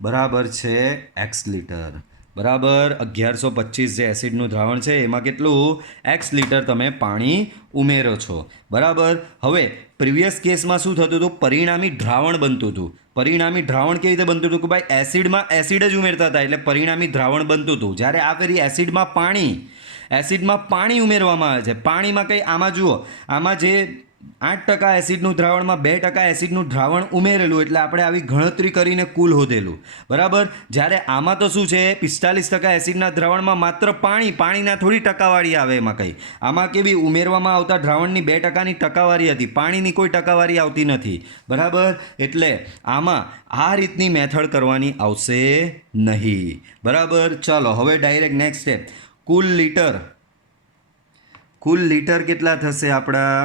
બરાબર છે એક્સ લીટર. બરાબર. 1125 જે એસિડનું દ્રાવણ છે એમાં કેટલું? એક્સ લીટર તમે પાણી ઉમેરો છો. બરાબર. હવે પ્રીવિયસ કેસમાં શું થતું હતું? પરિણામી દ્રાવણ બનતું હતું. પરિણામી દ્રાવણ કેવી રીતે બનતું હતું? કે ભાઈ એસિડમાં એસિડ જ ઉમેરતા હતા એટલે પરિણામી દ્રાવણ બનતું હતું. જ્યારે આ ફેરી એસિડમાં પાણી ઉમેરવામાં આવે છે. પાણીમાં કંઈ આમાં જુઓ, આમાં જે 8% એસિડનું દ્રાવણમાં 2% એસિડનું દ્રાવણ ઉમેરેલું એટલે આપણે આવી ગણતરી કરીને કુલ હોધેલું. બરાબર. જ્યારે આમાં તો શું છે? 45% એસિડના દ્રાવણમાં માત્ર પાણીના થોડી ટકાવારી આવે એમાં કંઈ. આમાં કેવી ઉમેરવામાં આવતા દ્રાવણની 2%ની ટકાવારી હતી, પાણીની કોઈ ટકાવારી આવતી નથી. બરાબર. એટલે આમાં આ રીતની મેથડ કરવાની આવશે નહીં. બરાબર. ચાલો, હવે ડાયરેક્ટ નેક્સ્ટ સ્ટેપ. કુલ લીટર કેટલા થશે આપણા?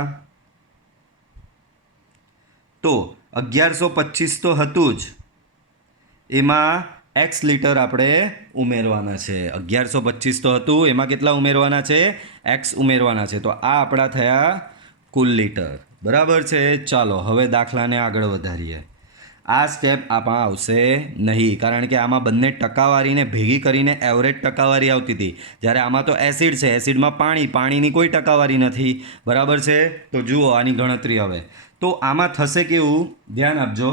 તો 1125 તો હતું જ, એમાં એક્સ લીટર આપણે ઉમેરવાના છે. 1125 તો હતું, એમાં કેટલા ઉમેરવાના છે? એક્સ ઉમેરવાના છે. તો આ આપણા થયા કુલ લીટર. બરાબર છે. ચાલો, હવે દાખલાને આગળ વધારીએ. આ સ્ટેપ આમાં આવશે નહીં, કારણ કે આમાં બંને ટકાવારીને ભેગી કરીને એવરેજ ટકાવારી આવતી હતી. જ્યારે આમાં તો એસિડ છે, એસિડમાં પાણીની કોઈ ટકાવારી નથી. બરાબર છે. તો જુઓ આની ગણતરી હવે. તો આમાં થશે કેવું? ધ્યાન આપજો.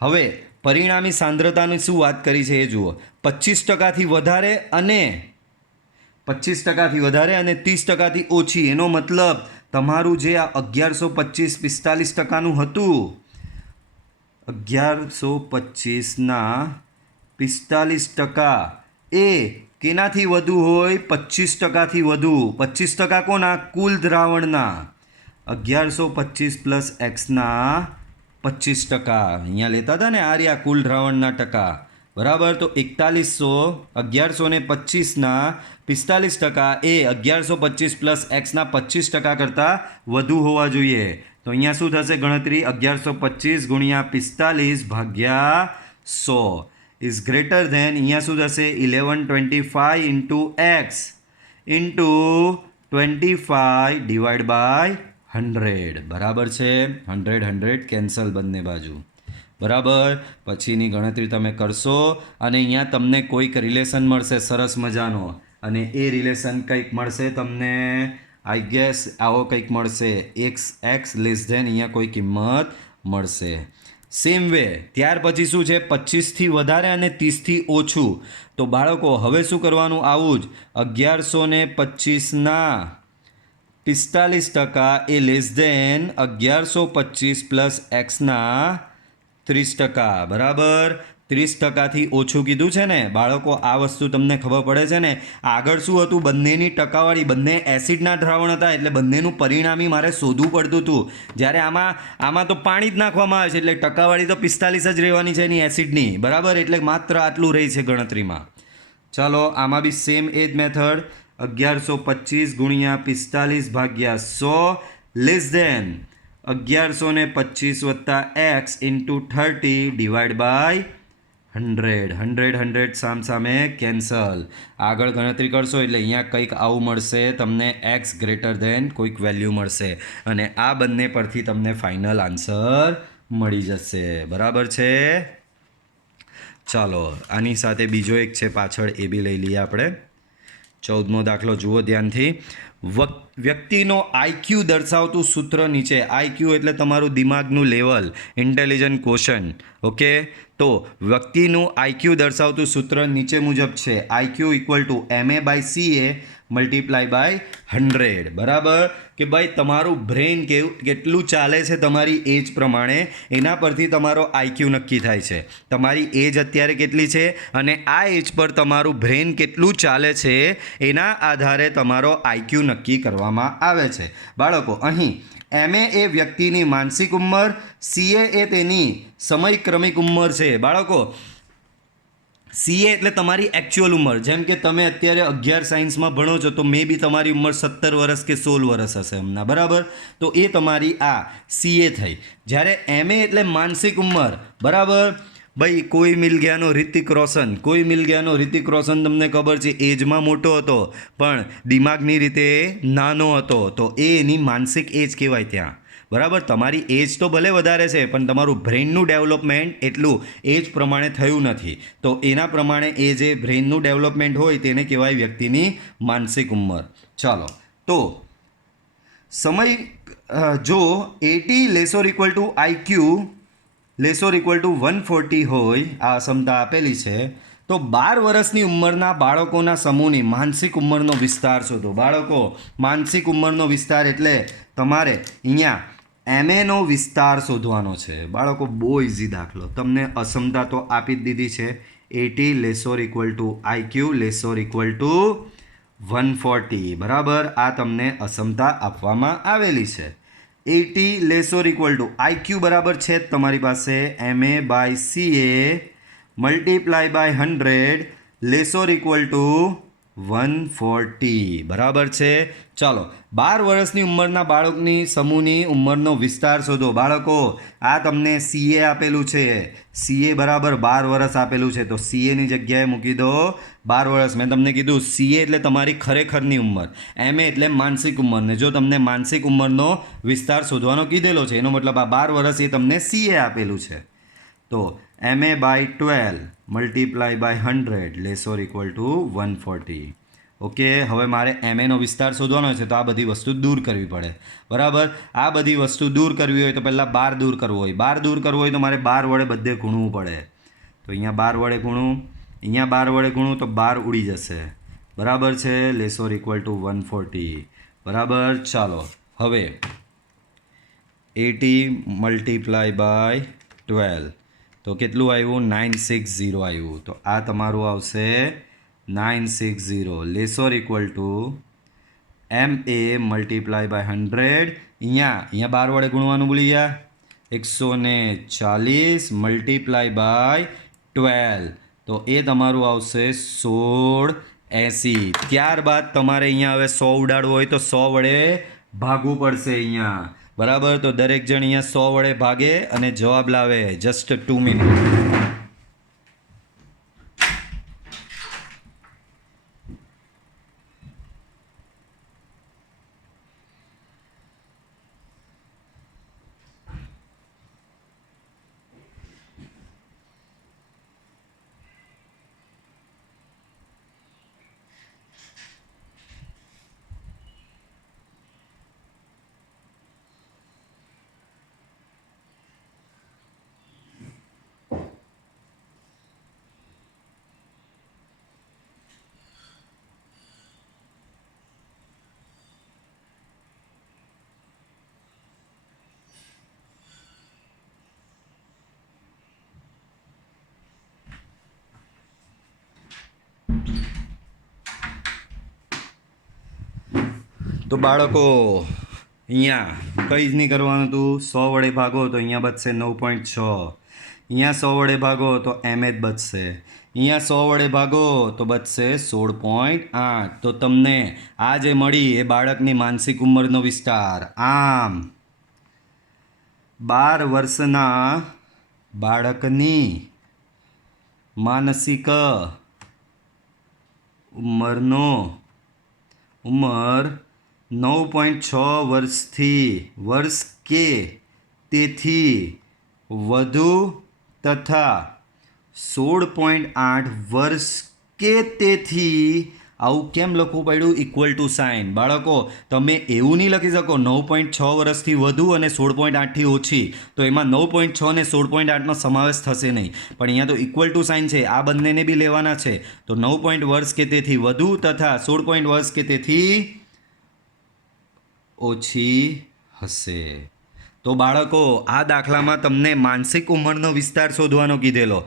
હવે પરિણામી સાંદ્રતાની શું વાત કરી છે એ જુઓ. 25%થી વધારે અને 30%થી ઓછી. એનો મતલબ તમારું જે આ 1125 45%નું હતું, 1125ના 45% એ કેનાથી વધુ હોય? 25%થી વધુ. 25% કોના? કુલ દ્રાવણના. 1125 પ્લસ એક્સના 25%. અહીંયા લેતા હતા ને આ રહ્યા કુલ દ્રાવણના ટકા. બરાબર. તો 1125ના 45% એ 1125 પ્લસ એક્સના 25% કરતાં વધુ હોવા જોઈએ. તો અહીંયા શું થશે ગણતરી? 1125 ગુણ્યા 45 ભાગ્યા 100 ઇઝ ગ્રેટર ધેન, અહીંયા શું થશે? 1125 into X into 25 divide by 100. બરાબર છે. 100 કેન્સલ બંને બાજુ. બરાબર. પછીની ગણતરી તમે કરશો અને અહીંયા તમને કોઈક રિલેશન મળશે સરસ મજાનો, અને એ રિલેશન કંઈક મળશે તમને, આઈ ગેસ આવો કંઈક મળશે. એક્સ લેસ ધેન અહીંયા કોઈ કિંમત મળશે. સેમ વે ત્યાર પછી શું છે? 25થી વધારે અને 30થી ઓછું. તો બાળકો હવે શું કરવાનું? આવું જ 1125ના 45% એ લેસ ધેન 1125 પ્લસ એક્સના 30%. બરાબર. 30%થી ઓછું કીધું છે ને બાળકો. આ વસ્તુ તમને ખબર પડે છે ને? આગળ શું હતું? બંનેની ટકાવારી, બંને એસિડના દ્રાવણ હતા એટલે બંનેનું પરિણામી મારે શોધવું પડતું હતું. જ્યારે આમાં તો પાણી જ નાખવામાં આવે છે એટલે ટકાવારી તો 45 જ રહેવાની છે એની એસિડની. બરાબર. એટલે માત્ર આટલું રહી છે ગણતરીમાં. ચાલો આમાં બી સેમ એ જ મેથડ. 1125 ગુણ્યા 45 ભાગ્યા 100 લેસ ધેન 1125 વત્તા એક્સ ઇન્ટુ 30 ડિવાઈડ બાય 100. 100 સામે કેન્સલ. આગળ ગણતરી કરશો એટલે અહીંયા કંઈક આવું મળશે તમને, એક્સ ગ્રેટર ધેન કોઈક વેલ્યુ મળશે અને આ બંને પરથી તમને ફાઇનલ આન્સર મળી જશે. બરાબર છે. ચાલો આની સાથે બીજો એક છે પાછળ, એ બી લઈ લઈએ આપણે. 14મો દાખલો જુઓ ધ્યાનથી. વ્યક્તિનો આઈક્યુ દર્શાવતું સૂત્ર નીચે. આઈક્યુ એટલે તમારું દિમાગનું લેવલ, ઇન્ટેલિજન્ટ ક્વોશન્ટ. ઓકે. તો વ્યક્તિનું આઈક્યુ દર્શાવતું સૂત્ર નીચે મુજબ છે. IQ equal to MA/CA multiply by 100. બરાબર. કે ભાઈ તમારું બ્રેન કેટલું ચાલે છે તમારી એજ પ્રમાણે, એના પરથી તમારો આઈક્યુ નક્કી થાય છે. તમારી એજ અત્યારે કેટલી છે અને આ એજ પર તમારું બ્રેન કેટલું ચાલે છે એના આધારે તમારો આઈક્યુ નક્કી કરવામાં આવે છે. બાળકો અહીં MA એ વ્યક્તિની માનસિક ઉંમર, CA એ તેની સમયક્રમિક ઉંમર છે. બાળકો CA એટલે તમારી એકચ્યુઅલ ઉંમર. જેમ કે તમે અત્યારે 11 સાયન્સમાં ભણો છો તો મે બી તમારી ઉંમર 17 વર્ષ કે 16 વર્ષ હશે હમણાં. બરાબર. તો એ તમારી આ CA થઈ. જ્યારે MA એટલે માનસિક ઉંમર. બરાબર. ભાઈ કોઈ મિલ ગયાનો રિતિક રોશન તમને ખબર છે એજમાં મોટો હતો પણ દિમાગની રીતે નાનો હતો, તો એ એની માનસિક એજ કહેવાય ત્યાં. બરાબર. તમારી એજ તો ભલે વધારે છે પણ તમારું બ્રેઇનનું ડેવલપમેન્ટ એટલું એજ પ્રમાણે થયું નથી, તો એના પ્રમાણે એ જે બ્રેઇનનું ડેવલપમેન્ટ હોય તેને કહેવાય વ્યક્તિની માનસિક ઉંમર. ચાલો તો સમય જો 80 less or equal to IQ less or equal to 140 હોય, આ ક્ષમતા આપેલી છે, તો 12 વર્ષની ઉંમરના બાળકોના સમૂહની માનસિક ઉંમરનો વિસ્તાર શોધો. બાળકો માનસિક ઉંમરનો વિસ્તાર એટલે તમારે અહીંયા MAનો વિસ્તાર શોધવાનો છે. બાળકો બહુ ઇઝી દાખલો, તમને અક્ષમતા તો આપી જ દીધી છે. 80 less or equal to IQ less or equal to 140. બરાબર. આ તમને અક્ષમતા આપવામાં આવેલી છે. 80 લેસોર ઇક્વલ ટુ આઈક્યુ બરાબર છે તમારી પાસે MA/CA multiply by 100 less or equal to 140. બરાબર છે. ચાલો 12 વર્ષની ઉંમરના બાળકની સમૂહની ઉંમરનો વિસ્તાર શોધો. બાળકો આ તમને CA આપેલું છે, CA બરાબર 12 વર્ષ આપેલું છે, તો CAની જગ્યાએ મૂકી દો 12 વર્ષ. મેં તમને કીધું CA એટલે તમારી ખરેખરની ઉંમર, MA એટલે માનસિક ઉંમર, ને જો તમને માનસિક ઉંમરનો વિસ્તાર શોધવાનો કીધેલો છે એનો મતલબ આ 12 વર્ષ એ તમને CA આપેલું છે. તો MA/12 multiply by 100 less or equal to 140. Okay. હવે મારે MAનો વિસ્તાર શોધવાનો છે તો આ બધી વસ્તુ દૂર કરવી પડે. બરાબર. આ બધી વસ્તુ દૂર કરવી હોય તો પહેલાં 12 દૂર કરવો હોય. 12 દૂર કરવો હોય તો મારે 12 વડે બધે ગુણવું પડે. તો અહીંયા 12 વડે ગુણું, અહીંયા 12 વડે ગુણું તો 12 ઉડી જશે. બરાબર છે. લેસોર ઇક્વલ ટુ 140. બરાબર. ચાલો હવે 80 મલ્ટીપ્લાય બાય 12 તો કેટલું આવ્યું? 960 આવ્યું. તો આ તમારું આવશે 960 less or equal to MA multiply by 100. અહીંયા 12 વડે ગુણવાનું ભૂલી ગયા. 140 મલ્ટીપ્લાય બાય 12 તો એ તમારું આવશે 1680. ત્યારબાદ તમારે અહીંયા હવે 100 ઉડાડવો હોય તો 100 વડે ભાગવું પડશે અહીંયા. બરાબર, તો દરેક જણ અહીંયા 100 વડે ભાગે અને જવાબ લાવે. Just 2 minute. તો બાળકો અહીંયા કંઈ જ નહીં કરવાનું હતું. 100 વડે ભાગો તો અહીંયા બચશે 9.6. અહીંયા 100 વડે ભાગો તો એમ જ બચશે. અહીંયા 100 વડે ભાગો તો બચશે 16.8. તો તમને આ જે મળી એ બાળકની માનસિક ઉંમરનો વિસ્તાર. આમ 12 વર્ષના બાળકની માનસિક ઉંમર 9.6 વર્ષ કે તેથી વધુ તથા 16.8 વર્ષ કે તેથી. આવું કેમ લખવું પડ્યું? Equal to sign. બાળકો તમે એવું નહીં લખી શકો 9.6 વર્ષથી વધુ અને 16.8થી ઓછી, તો એમાં 9.6 ને 16.8નો સમાવેશ થશે નહીં. પણ અહીંયા તો ઇક્વલ ટુ સાઇન છે, આ બંનેને બી લેવાના છે. તો 9 વર્ષ કે તેથી વધુ તથા 16 વર્ષ કે તેથી ઓછી હશે. તો બાળકો આ દાખલામાં તમને માનસિક ઉંમરનો વિસ્તાર શોધવાનો કીધેલો.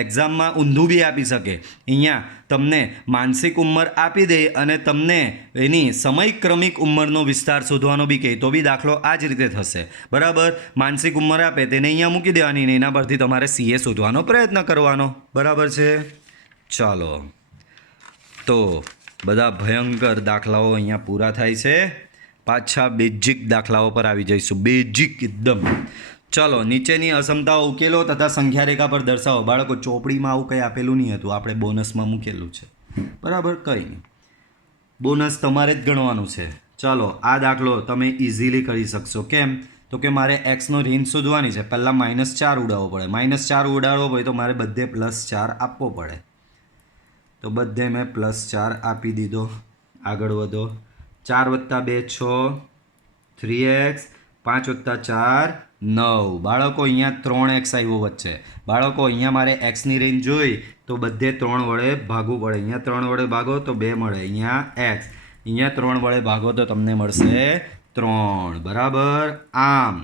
એક્ઝામમાં ઊંધું બી આપી શકે. અહીંયા તમને માનસિક ઉંમર આપી દે અને તમને એની સમયક્રમિક ઉંમરનો વિસ્તાર શોધવાનો બી કહે, તો બી દાખલો આ જ રીતે થશે. બરાબર, માનસિક ઉંમર આપે તેને અહીંયા મૂકી દેવાની ને એના પરથી તમારે સીએ શોધવાનો પ્રયત્ન કરવાનો. બરાબર છે? ચાલો, તો બધા ભયંકર દાખલાઓ અહીંયા પૂરા થાય છે. પાછા બેઝિક દાખલાઓ પર આવી જઈશું. બેઝિક એકદમ. ચલો, નીચેની અસમતાઓ ઉકેલો તથા સંખ્યા રેખા પર દર્શાવો. બાળકો ચોપડીમાં આવું કંઈ આપેલું નહીં હતું, આપણે બોનસમાં મૂકેલું છે. બરાબર, કંઈ નહીં, બોનસ તમારે જ ગણવાનું છે. ચાલો, આ દાખલો તમે ઇઝીલી કરી શકશો. કેમ? તો કે મારે એક્સનો રેન્જ શોધવાની છે. પહેલાં -4 ઉડાવવો પડે. -4 ઉડાડવો હોય તો મારે બધે +4 આપવો પડે. તો બધે મેં +4 આપી દીધો. આગળ વધો. 4 + 2 6, 3x, 5 + 4 9. બાળકો અહીંયા 3x આવ્યો વચ્ચે. બાળકો અહીંયા મારે એક્સની રેન્જ જોઈ તો બધે 3 વડે ભાગવું પડે. અહીંયા 3 વડે ભાગો તો 2 મળે. અહીંયા એક્સ, અહીંયા 3 વડે ભાગો તો તમને મળશે 3. બરાબર. આમ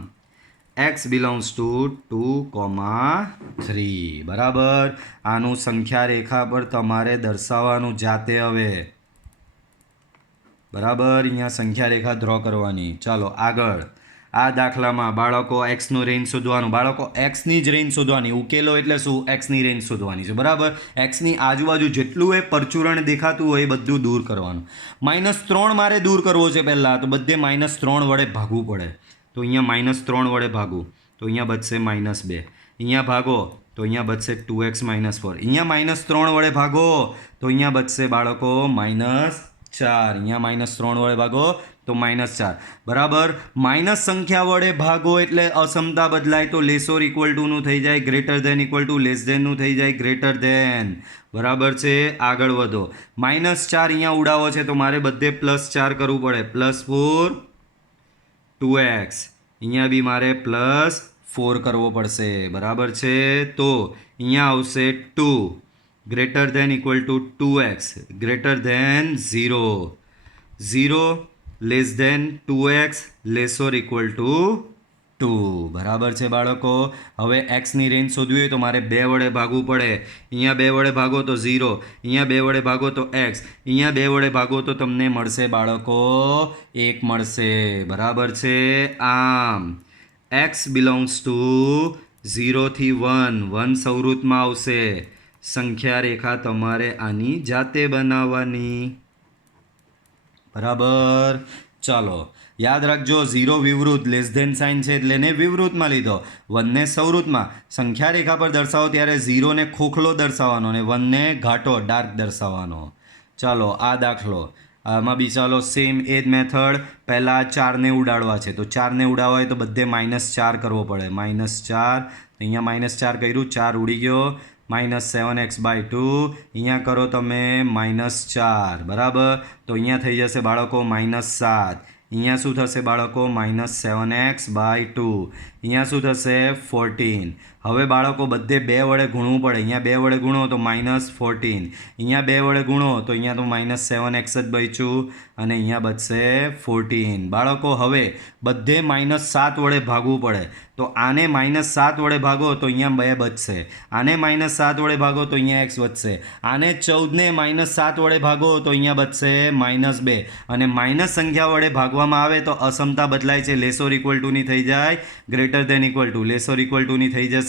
x બિલોંગ્સ ટુ 2,3. બરાબર. આનું સંખ્યા રેખા પર તમારે દર્શાવવાનું જાતે. હવે બરાબર, અહીંયા સંખ્યા રેખા ડ્રો કરવાની. ચાલો આગળ. આ દાખલામાં બાળકો એક્સનો રેન્જ શોધવાનું. બાળકો એક્સની જ રેન્જ શોધવાની. ઉકેલો એટલે શું? એક્સની રેન્જ શોધવાની છે. બરાબર. એક્સની આજુબાજુ જેટલું એ પરચુરણ દેખાતું હોય એ બધું દૂર કરવાનું. -3 મારે દૂર કરવો છે પહેલાં, તો બધે -3 વડે ભાગવું પડે. તો અહીંયા -3 વડે ભાગવું તો અહીંયા બચશે -2. અહીંયા ભાગો તો અહીંયા બચશે 2x - 4. અહીંયા -3 વડે ભાગો તો અહીંયા બચશે બાળકો -4. અહીંયા -3 વડે ભાગો તો -4. બરાબર. માઇનસ સંખ્યા વડે ભાગો એટલે અસમતા બદલાય. તો લેસ ઓર ઇક્વલ ટુનું થઈ જાય greater than equal to less ધેનનું થઈ જાય ગ્રેટર ધેન. બરાબર છે? આગળ વધો. -4 અહીંયા ઉડાવો છે તો મારે બધે +4 કરવું પડે. +4 2x. અહીંયા બી મારે +4 કરવો પડશે. બરાબર છે? તો અહીંયા આવશે 2 greater than equal to 2x greater than 0. 0 less than 2x less or equal to 2. બરાબર છે બાળકો? હવે એક્સની રેન્જ શોધવી હોય તો મારે 2 વડે ભાગવું પડે. અહીંયા 2 વડે ભાગો તો 0. અહીંયા 2 વડે ભાગો તો x. અહીંયા 2 વડે ભાગો તો તમને મળશે બાળકો 1 મળશે. બરાબર છે? આમ x બિલોંગ્સ ટુ 0 થી 1. 1 સૌરૂથમાં આવશે. સંખ્યા રેખા તમારે આની જાતે બનાવવાની. બરાબર. ચાલો યાદ રાખજો, 0 વિવૃત લેસ ધેન સાઇન છે એટલે એને વિવૃતમાં લીધો, 1 ને સવૃતમાં. સંખ્યા રેખા પર દર્શાવો ત્યારે 0 ને ખોખલો દર્શાવવાનો અને 1 ને ઘાટો ડાર્ક દર્શાવવાનો. ચાલો આ દાખલો આમાં બી ચાલો સેમ એ જ મેથડ. પહેલાં 4ને ઉડાડવા છે તો 4ને ઉડાડવા હોય તો બધે -4 કરવો પડે. -4 અહીંયા -4 કર્યું, 4 ઉડી ગયો. -7x/2 અહીંયા કરો તમે -4. બરાબર. તો અહીંયા થઈ જશે બાળકો -7. અહીંયા શું થશે બાળકો? -7x/2. અહીંયા શું થશે? 14. હવે બાળકો બધે 2 વડે ગુણવું પડે. અહીંયા 2 વડે ગુણો તો -14. અહીંયા 2 વડે ગુણો તો અહીંયા તો -7x જ બચ્યું અને અહીંયા બચશે 14. બાળકો હવે બધે -7 વડે ભાગવું પડે. તો આને -7 વડે ભાગો તો અહીંયા 2 બચશે. આને -7 વડે ભાગો તો અહીંયા x બચશે. આને 14ને -7 વડે ભાગો તો અહીંયા બચશે -2. અને માઇનસ સંખ્યા વડે ભાગવામાં આવે તો અસમતા બદલાય છે. લેસોર ઇક્વલ ટુની થઈ જાય greater than equal to. Less or equal ટુની થઈ જશે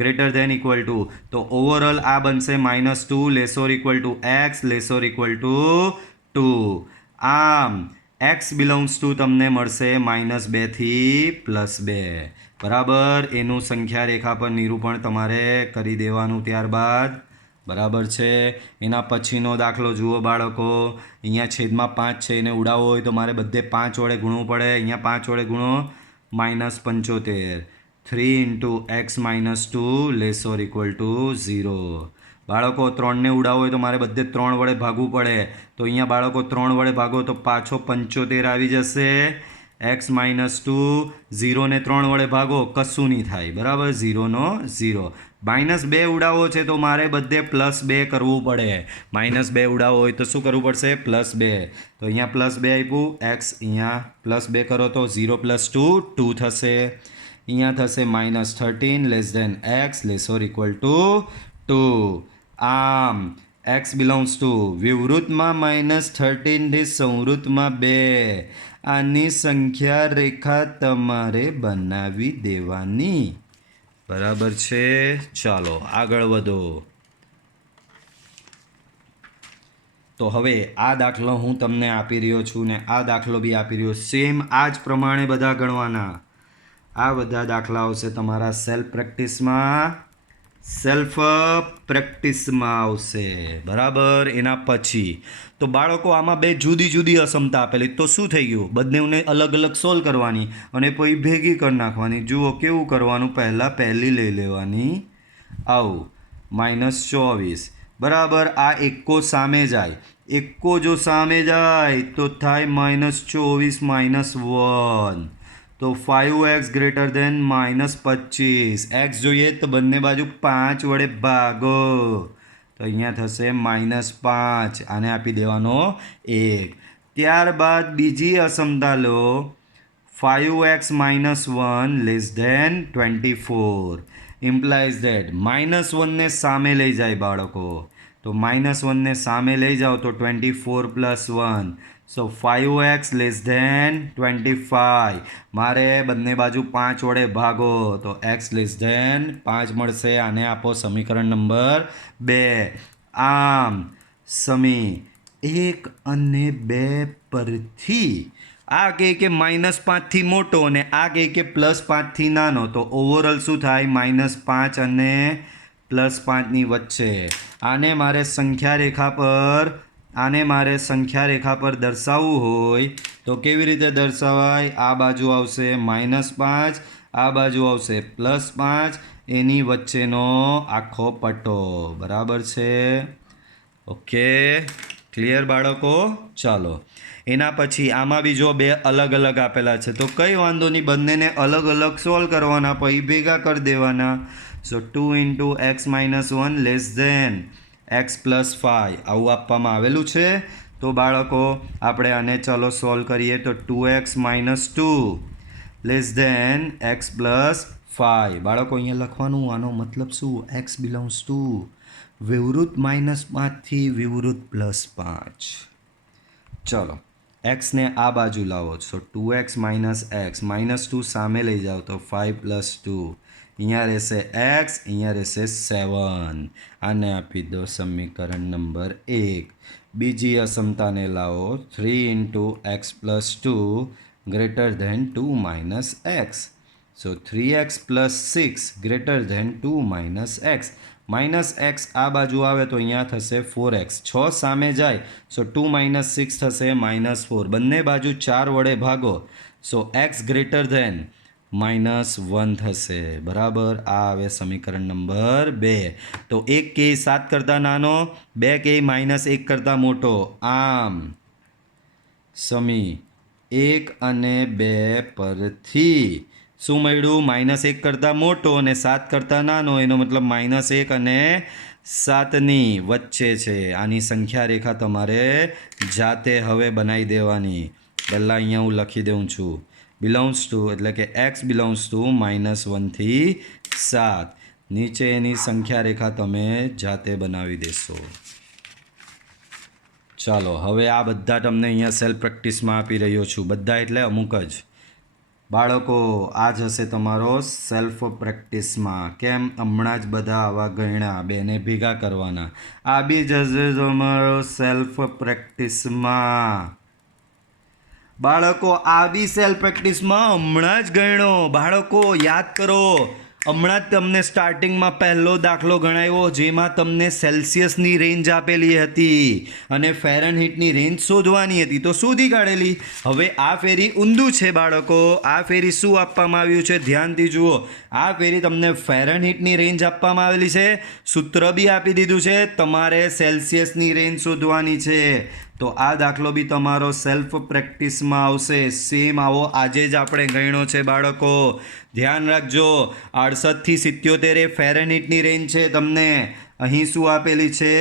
ગ્રેટર ધેન ઇક્વલ ટુ. તો ઓવરઓલ આ બનશે -2 less or equal to x less or equal to 2. આમ x બિલોંગ્સ ટુ તમને મળશે -2 થી +2. બરાબર. એનું સંખ્યા રેખા પર નિરૂપણ તમારે કરી દેવાનું ત્યારબાદ. બરાબર છે. એના પછીનો દાખલો જુઓ બાળકો. અહીંયા છેદમાં 5 છે એને ઉડાવવો હોય તો મારે બધે 5 વડે ગુણવું પડે. અહીંયા 5 વડે ગુણો -75. 3 × x - 2 લેસોર ઇક્વલ ટુ 0. બાળકો 3ને ઉડાવવો હોય તો મારે બધે 3 વડે ભાગવું પડે. તો અહીંયા બાળકો 3 વડે ભાગો તો પાછો 75 આવી જશે. x - 2 0 ને 3 વડે ભાગો કશું નહીં થાય. બરાબર. 0 નો 0. -2 ઉડાવવો છે તો મારે બધે +2 કરવું પડે. -2 ઉડાવવો હોય તો શું કરવું પડશે? +2. તો અહીંયા +2 આપ્યું. x અહીંયા +2 કરો તો 0 + 2 2 થશે. અહીંયા થશે -13 less than x less or equal to 2. આમ x બિલોંગ્સ ટુ વિવૃતમાં -13 થી સંવૃતમાં 2. આની સંખ્યા રેખા તમારે બનાવી દેવાની. બરાબર છે. ચાલો આગળ વધો. તો હવે આ દાખલો હું તમને આપી રહ્યો છું ને આ દાખલો બી આપી રહ્યો. સેમ આ જ પ્રમાણે બધા ગણવાના. આ બધા દાખલા આવશે તમારા સેલ્ફ પ્રેક્ટિસમાં આવશે. બરાબર. એના પછી તો બાળકો આમાં 2 જુદી જુદી અસમતા આપેલી તો શું થઈ ગયું? બંનેને અલગ અલગ સોલ્વ કરવાની અને પછી ભેગી કરી નાખવાની. જુઓ કેવું કરવાનું. પહેલી લઈ લેવાની. આવું -24. બરાબર. આ એકો સામે જાય. એકો જો સામે જાય તો થાય -24 -1. તો 5x ગ્રેટર ધેન -25. x જોઈએ તો બંને બાજુ 5 વડે ભાગો તો અહીંયા થશે -5. આને આપી દેવાનો 1. ત્યારબાદ બીજી અસમતા લો. 5x - 1 less than 24. Implies that -1 ને સામે લઈ જાય બાળકો. તો -1 ને સામે લઈ જાઓ તો 24 + 1. સો 5x લેસ ધેન 25. મારે બંને બાજુ 5 વડે ભાગો તો x લેસ ધેન 5 મળશે. આને આપો સમીકરણ નંબર 2. આમ સમી 1 અને 2 પરથી આ કહે કે -5 થી મોટો અને આ કહે કે +5 થી નાનો. તો ઓવરઓલ શું થાય? -5 અને +5 ની વચ્ચે. આને મારે સંખ્યા રેખા પર દર્શાવવું હોય તો કેવી રીતે દર્શાવાય? આ બાજુ આવશે -5, આ બાજુ આવશે +5. એની વચ્ચેનો આખો પટ્ટો. બરાબર છે. ઓકે ક્લિયર બાળકો. ચાલો એના પછી આમાં બી જો 2 અલગ અલગ આપેલા છે તો કંઈ વાંધો નહીં. બંનેને અલગ અલગ સોલ્વ કરવાના પછી ભેગા કરી દેવાના. સો 2 × x - 1 લેસ ધેન x + 5 આવું આપવામાં આવેલું છે. તો બાળકો આપણે આને ચલો સોલ્વ કરીએ તો 2x - 2 લેસ ધેન x + 5. બાળકો અહીંયા લખવાનું. આનો મતલબ શું? x બિલોંગ્સ ટુ વિવૃત -5 થી વિવૃત +5. ચલો એક્સને આ બાજુ લાવો. સો 2x - x -2 સામે લઈ જાઓ તો 5 + 2. અહીંયા રહેશે એક્સ, અહીંયા રહેશે 7. આને આપી દો સમીકરણ નંબર 1. બીજી અસમતાને લાવો 3 × x + 2 > 2 - x. સો 3x + 6 > 2 - x. -x આ બાજુ આવે તો અહીંયા થશે 4x. 6 સામે જાય સો 2 - 6 થશે -4. બંને બાજુ 4 વડે ભાગો સો x > -1 થશે. બરાબર. આ આવે સમીકરણ નંબર 2. તો 1 કે 7 કરતાં નાનો, 2 કે -1 કરતાં મોટો. આમ સમી 1 અને 2 પરથી શું મળ્યું? -1 કરતાં મોટો અને 7 કરતાં નાનો, એનો મતલબ -1 અને 7ની વચ્ચે છે. આની સંખ્યા રેખા તમારે જાતે હવે બનાવી દેવાની. પહેલાં અહીંયા હું લખી દઉં છું બિલોંગ્સ ટુ, એટલે કે x બિલોંગ્સ ટુ -1 થી 7. નીચે એની સંખ્યા રેખા તમે જાતે બનાવી દેશો. ચાલો હવે આ બધા તમને અહીંયા સેલ્ફ પ્રેક્ટિસમાં આપી રહ્યો છું. બધા એટલે અમુક જ. બાળકો આ જ હશે તમારો સેલ્ફ પ્રેક્ટિસમાં. કેમ? હમણાં જ બધા આવા ગણ્યા, બેને ભેગા કરવાના. આ બી જ હશે તમારો સેલ્ફ પ્રેક્ટિસમાં. બાળકો આ બી સેલ્ફ પ્રેક્ટિસમાં હમણાં જ ગણ્યો. બાળકો યાદ કરો, હમણાં જ તમને સ્ટાર્ટિંગમાં પહેલો દાખલો ગણાવ્યો જેમાં તમને સેલ્સિયસની રેન્જ આપેલી હતી અને ફેરનહીટની રેન્જ શોધવાની હતી, તો શોધી કાઢેલી. હવે આ ફેરી ઊંધું છે બાળકો. આ ફેરી શું આપવામાં આવ્યું છે? ધ્યાનથી જુઓ. આ ફેરી તમને ફેરનહીટની રેન્જ આપવામાં આવેલી છે, સૂત્ર બી આપી દીધું છે, તમારે સેલ્સિયસની રેન્જ શોધવાની છે. તો આ દાખલો બી તમારો સેલ્ફ પ્રેક્ટિસમાં આવશે. સેમ આવો આજે જ આપણે ગણ્યો છે બાળકો. ધ્યાન રાખજો. 68 થી 77 એ ફેરનહીટની રેન્જ છે. તમને અહીં શું આપેલી છે?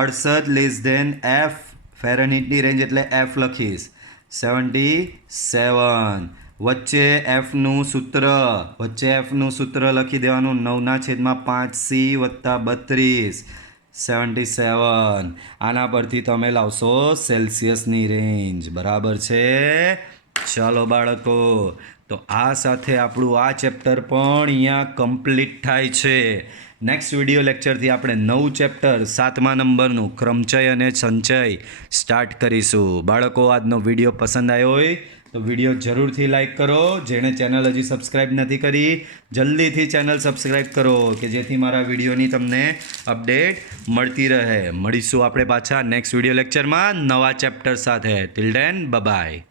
68 f. ફેરનહીટની રેન્જ એટલે f લખીશ. 77 વચ્ચે એફનું સૂત્ર લખી દેવાનું 9/5c + 32 77. આના પરથી તમે લાવશો સેલ્સિયસની રેન્જ. બરાબર છે? ચાલો બાળકો, તો આ સાથે આપણું આ ચેપ્ટર પણ અહીંયા કમ્પ્લીટ થાય છે. નેક્સ્ટ વિડીયો લેક્ચરથી આપણે નવું ચેપ્ટર 7મા નંબરનું ક્રમચય અને સંચય સ્ટાર્ટ કરીશું. બાળકો આજનો વિડીયો પસંદ આવ્યો હોય તો વિડીયો જરૂરથી લાઈક કરો. જેણે ચેનલ હજી સબસ્ક્રાઈબ નથી કરી જલ્દીથી ચેનલ સબસ્ક્રાઈબ કરો કે જેથી મારા વિડીયોની તમને અપડેટ મળતી રહે. મળીશું આપણે પાછા નેક્સ્ટ વિડીયો લેક્ચરમાં નવા ચેપ્ટર સાથે. Till then by.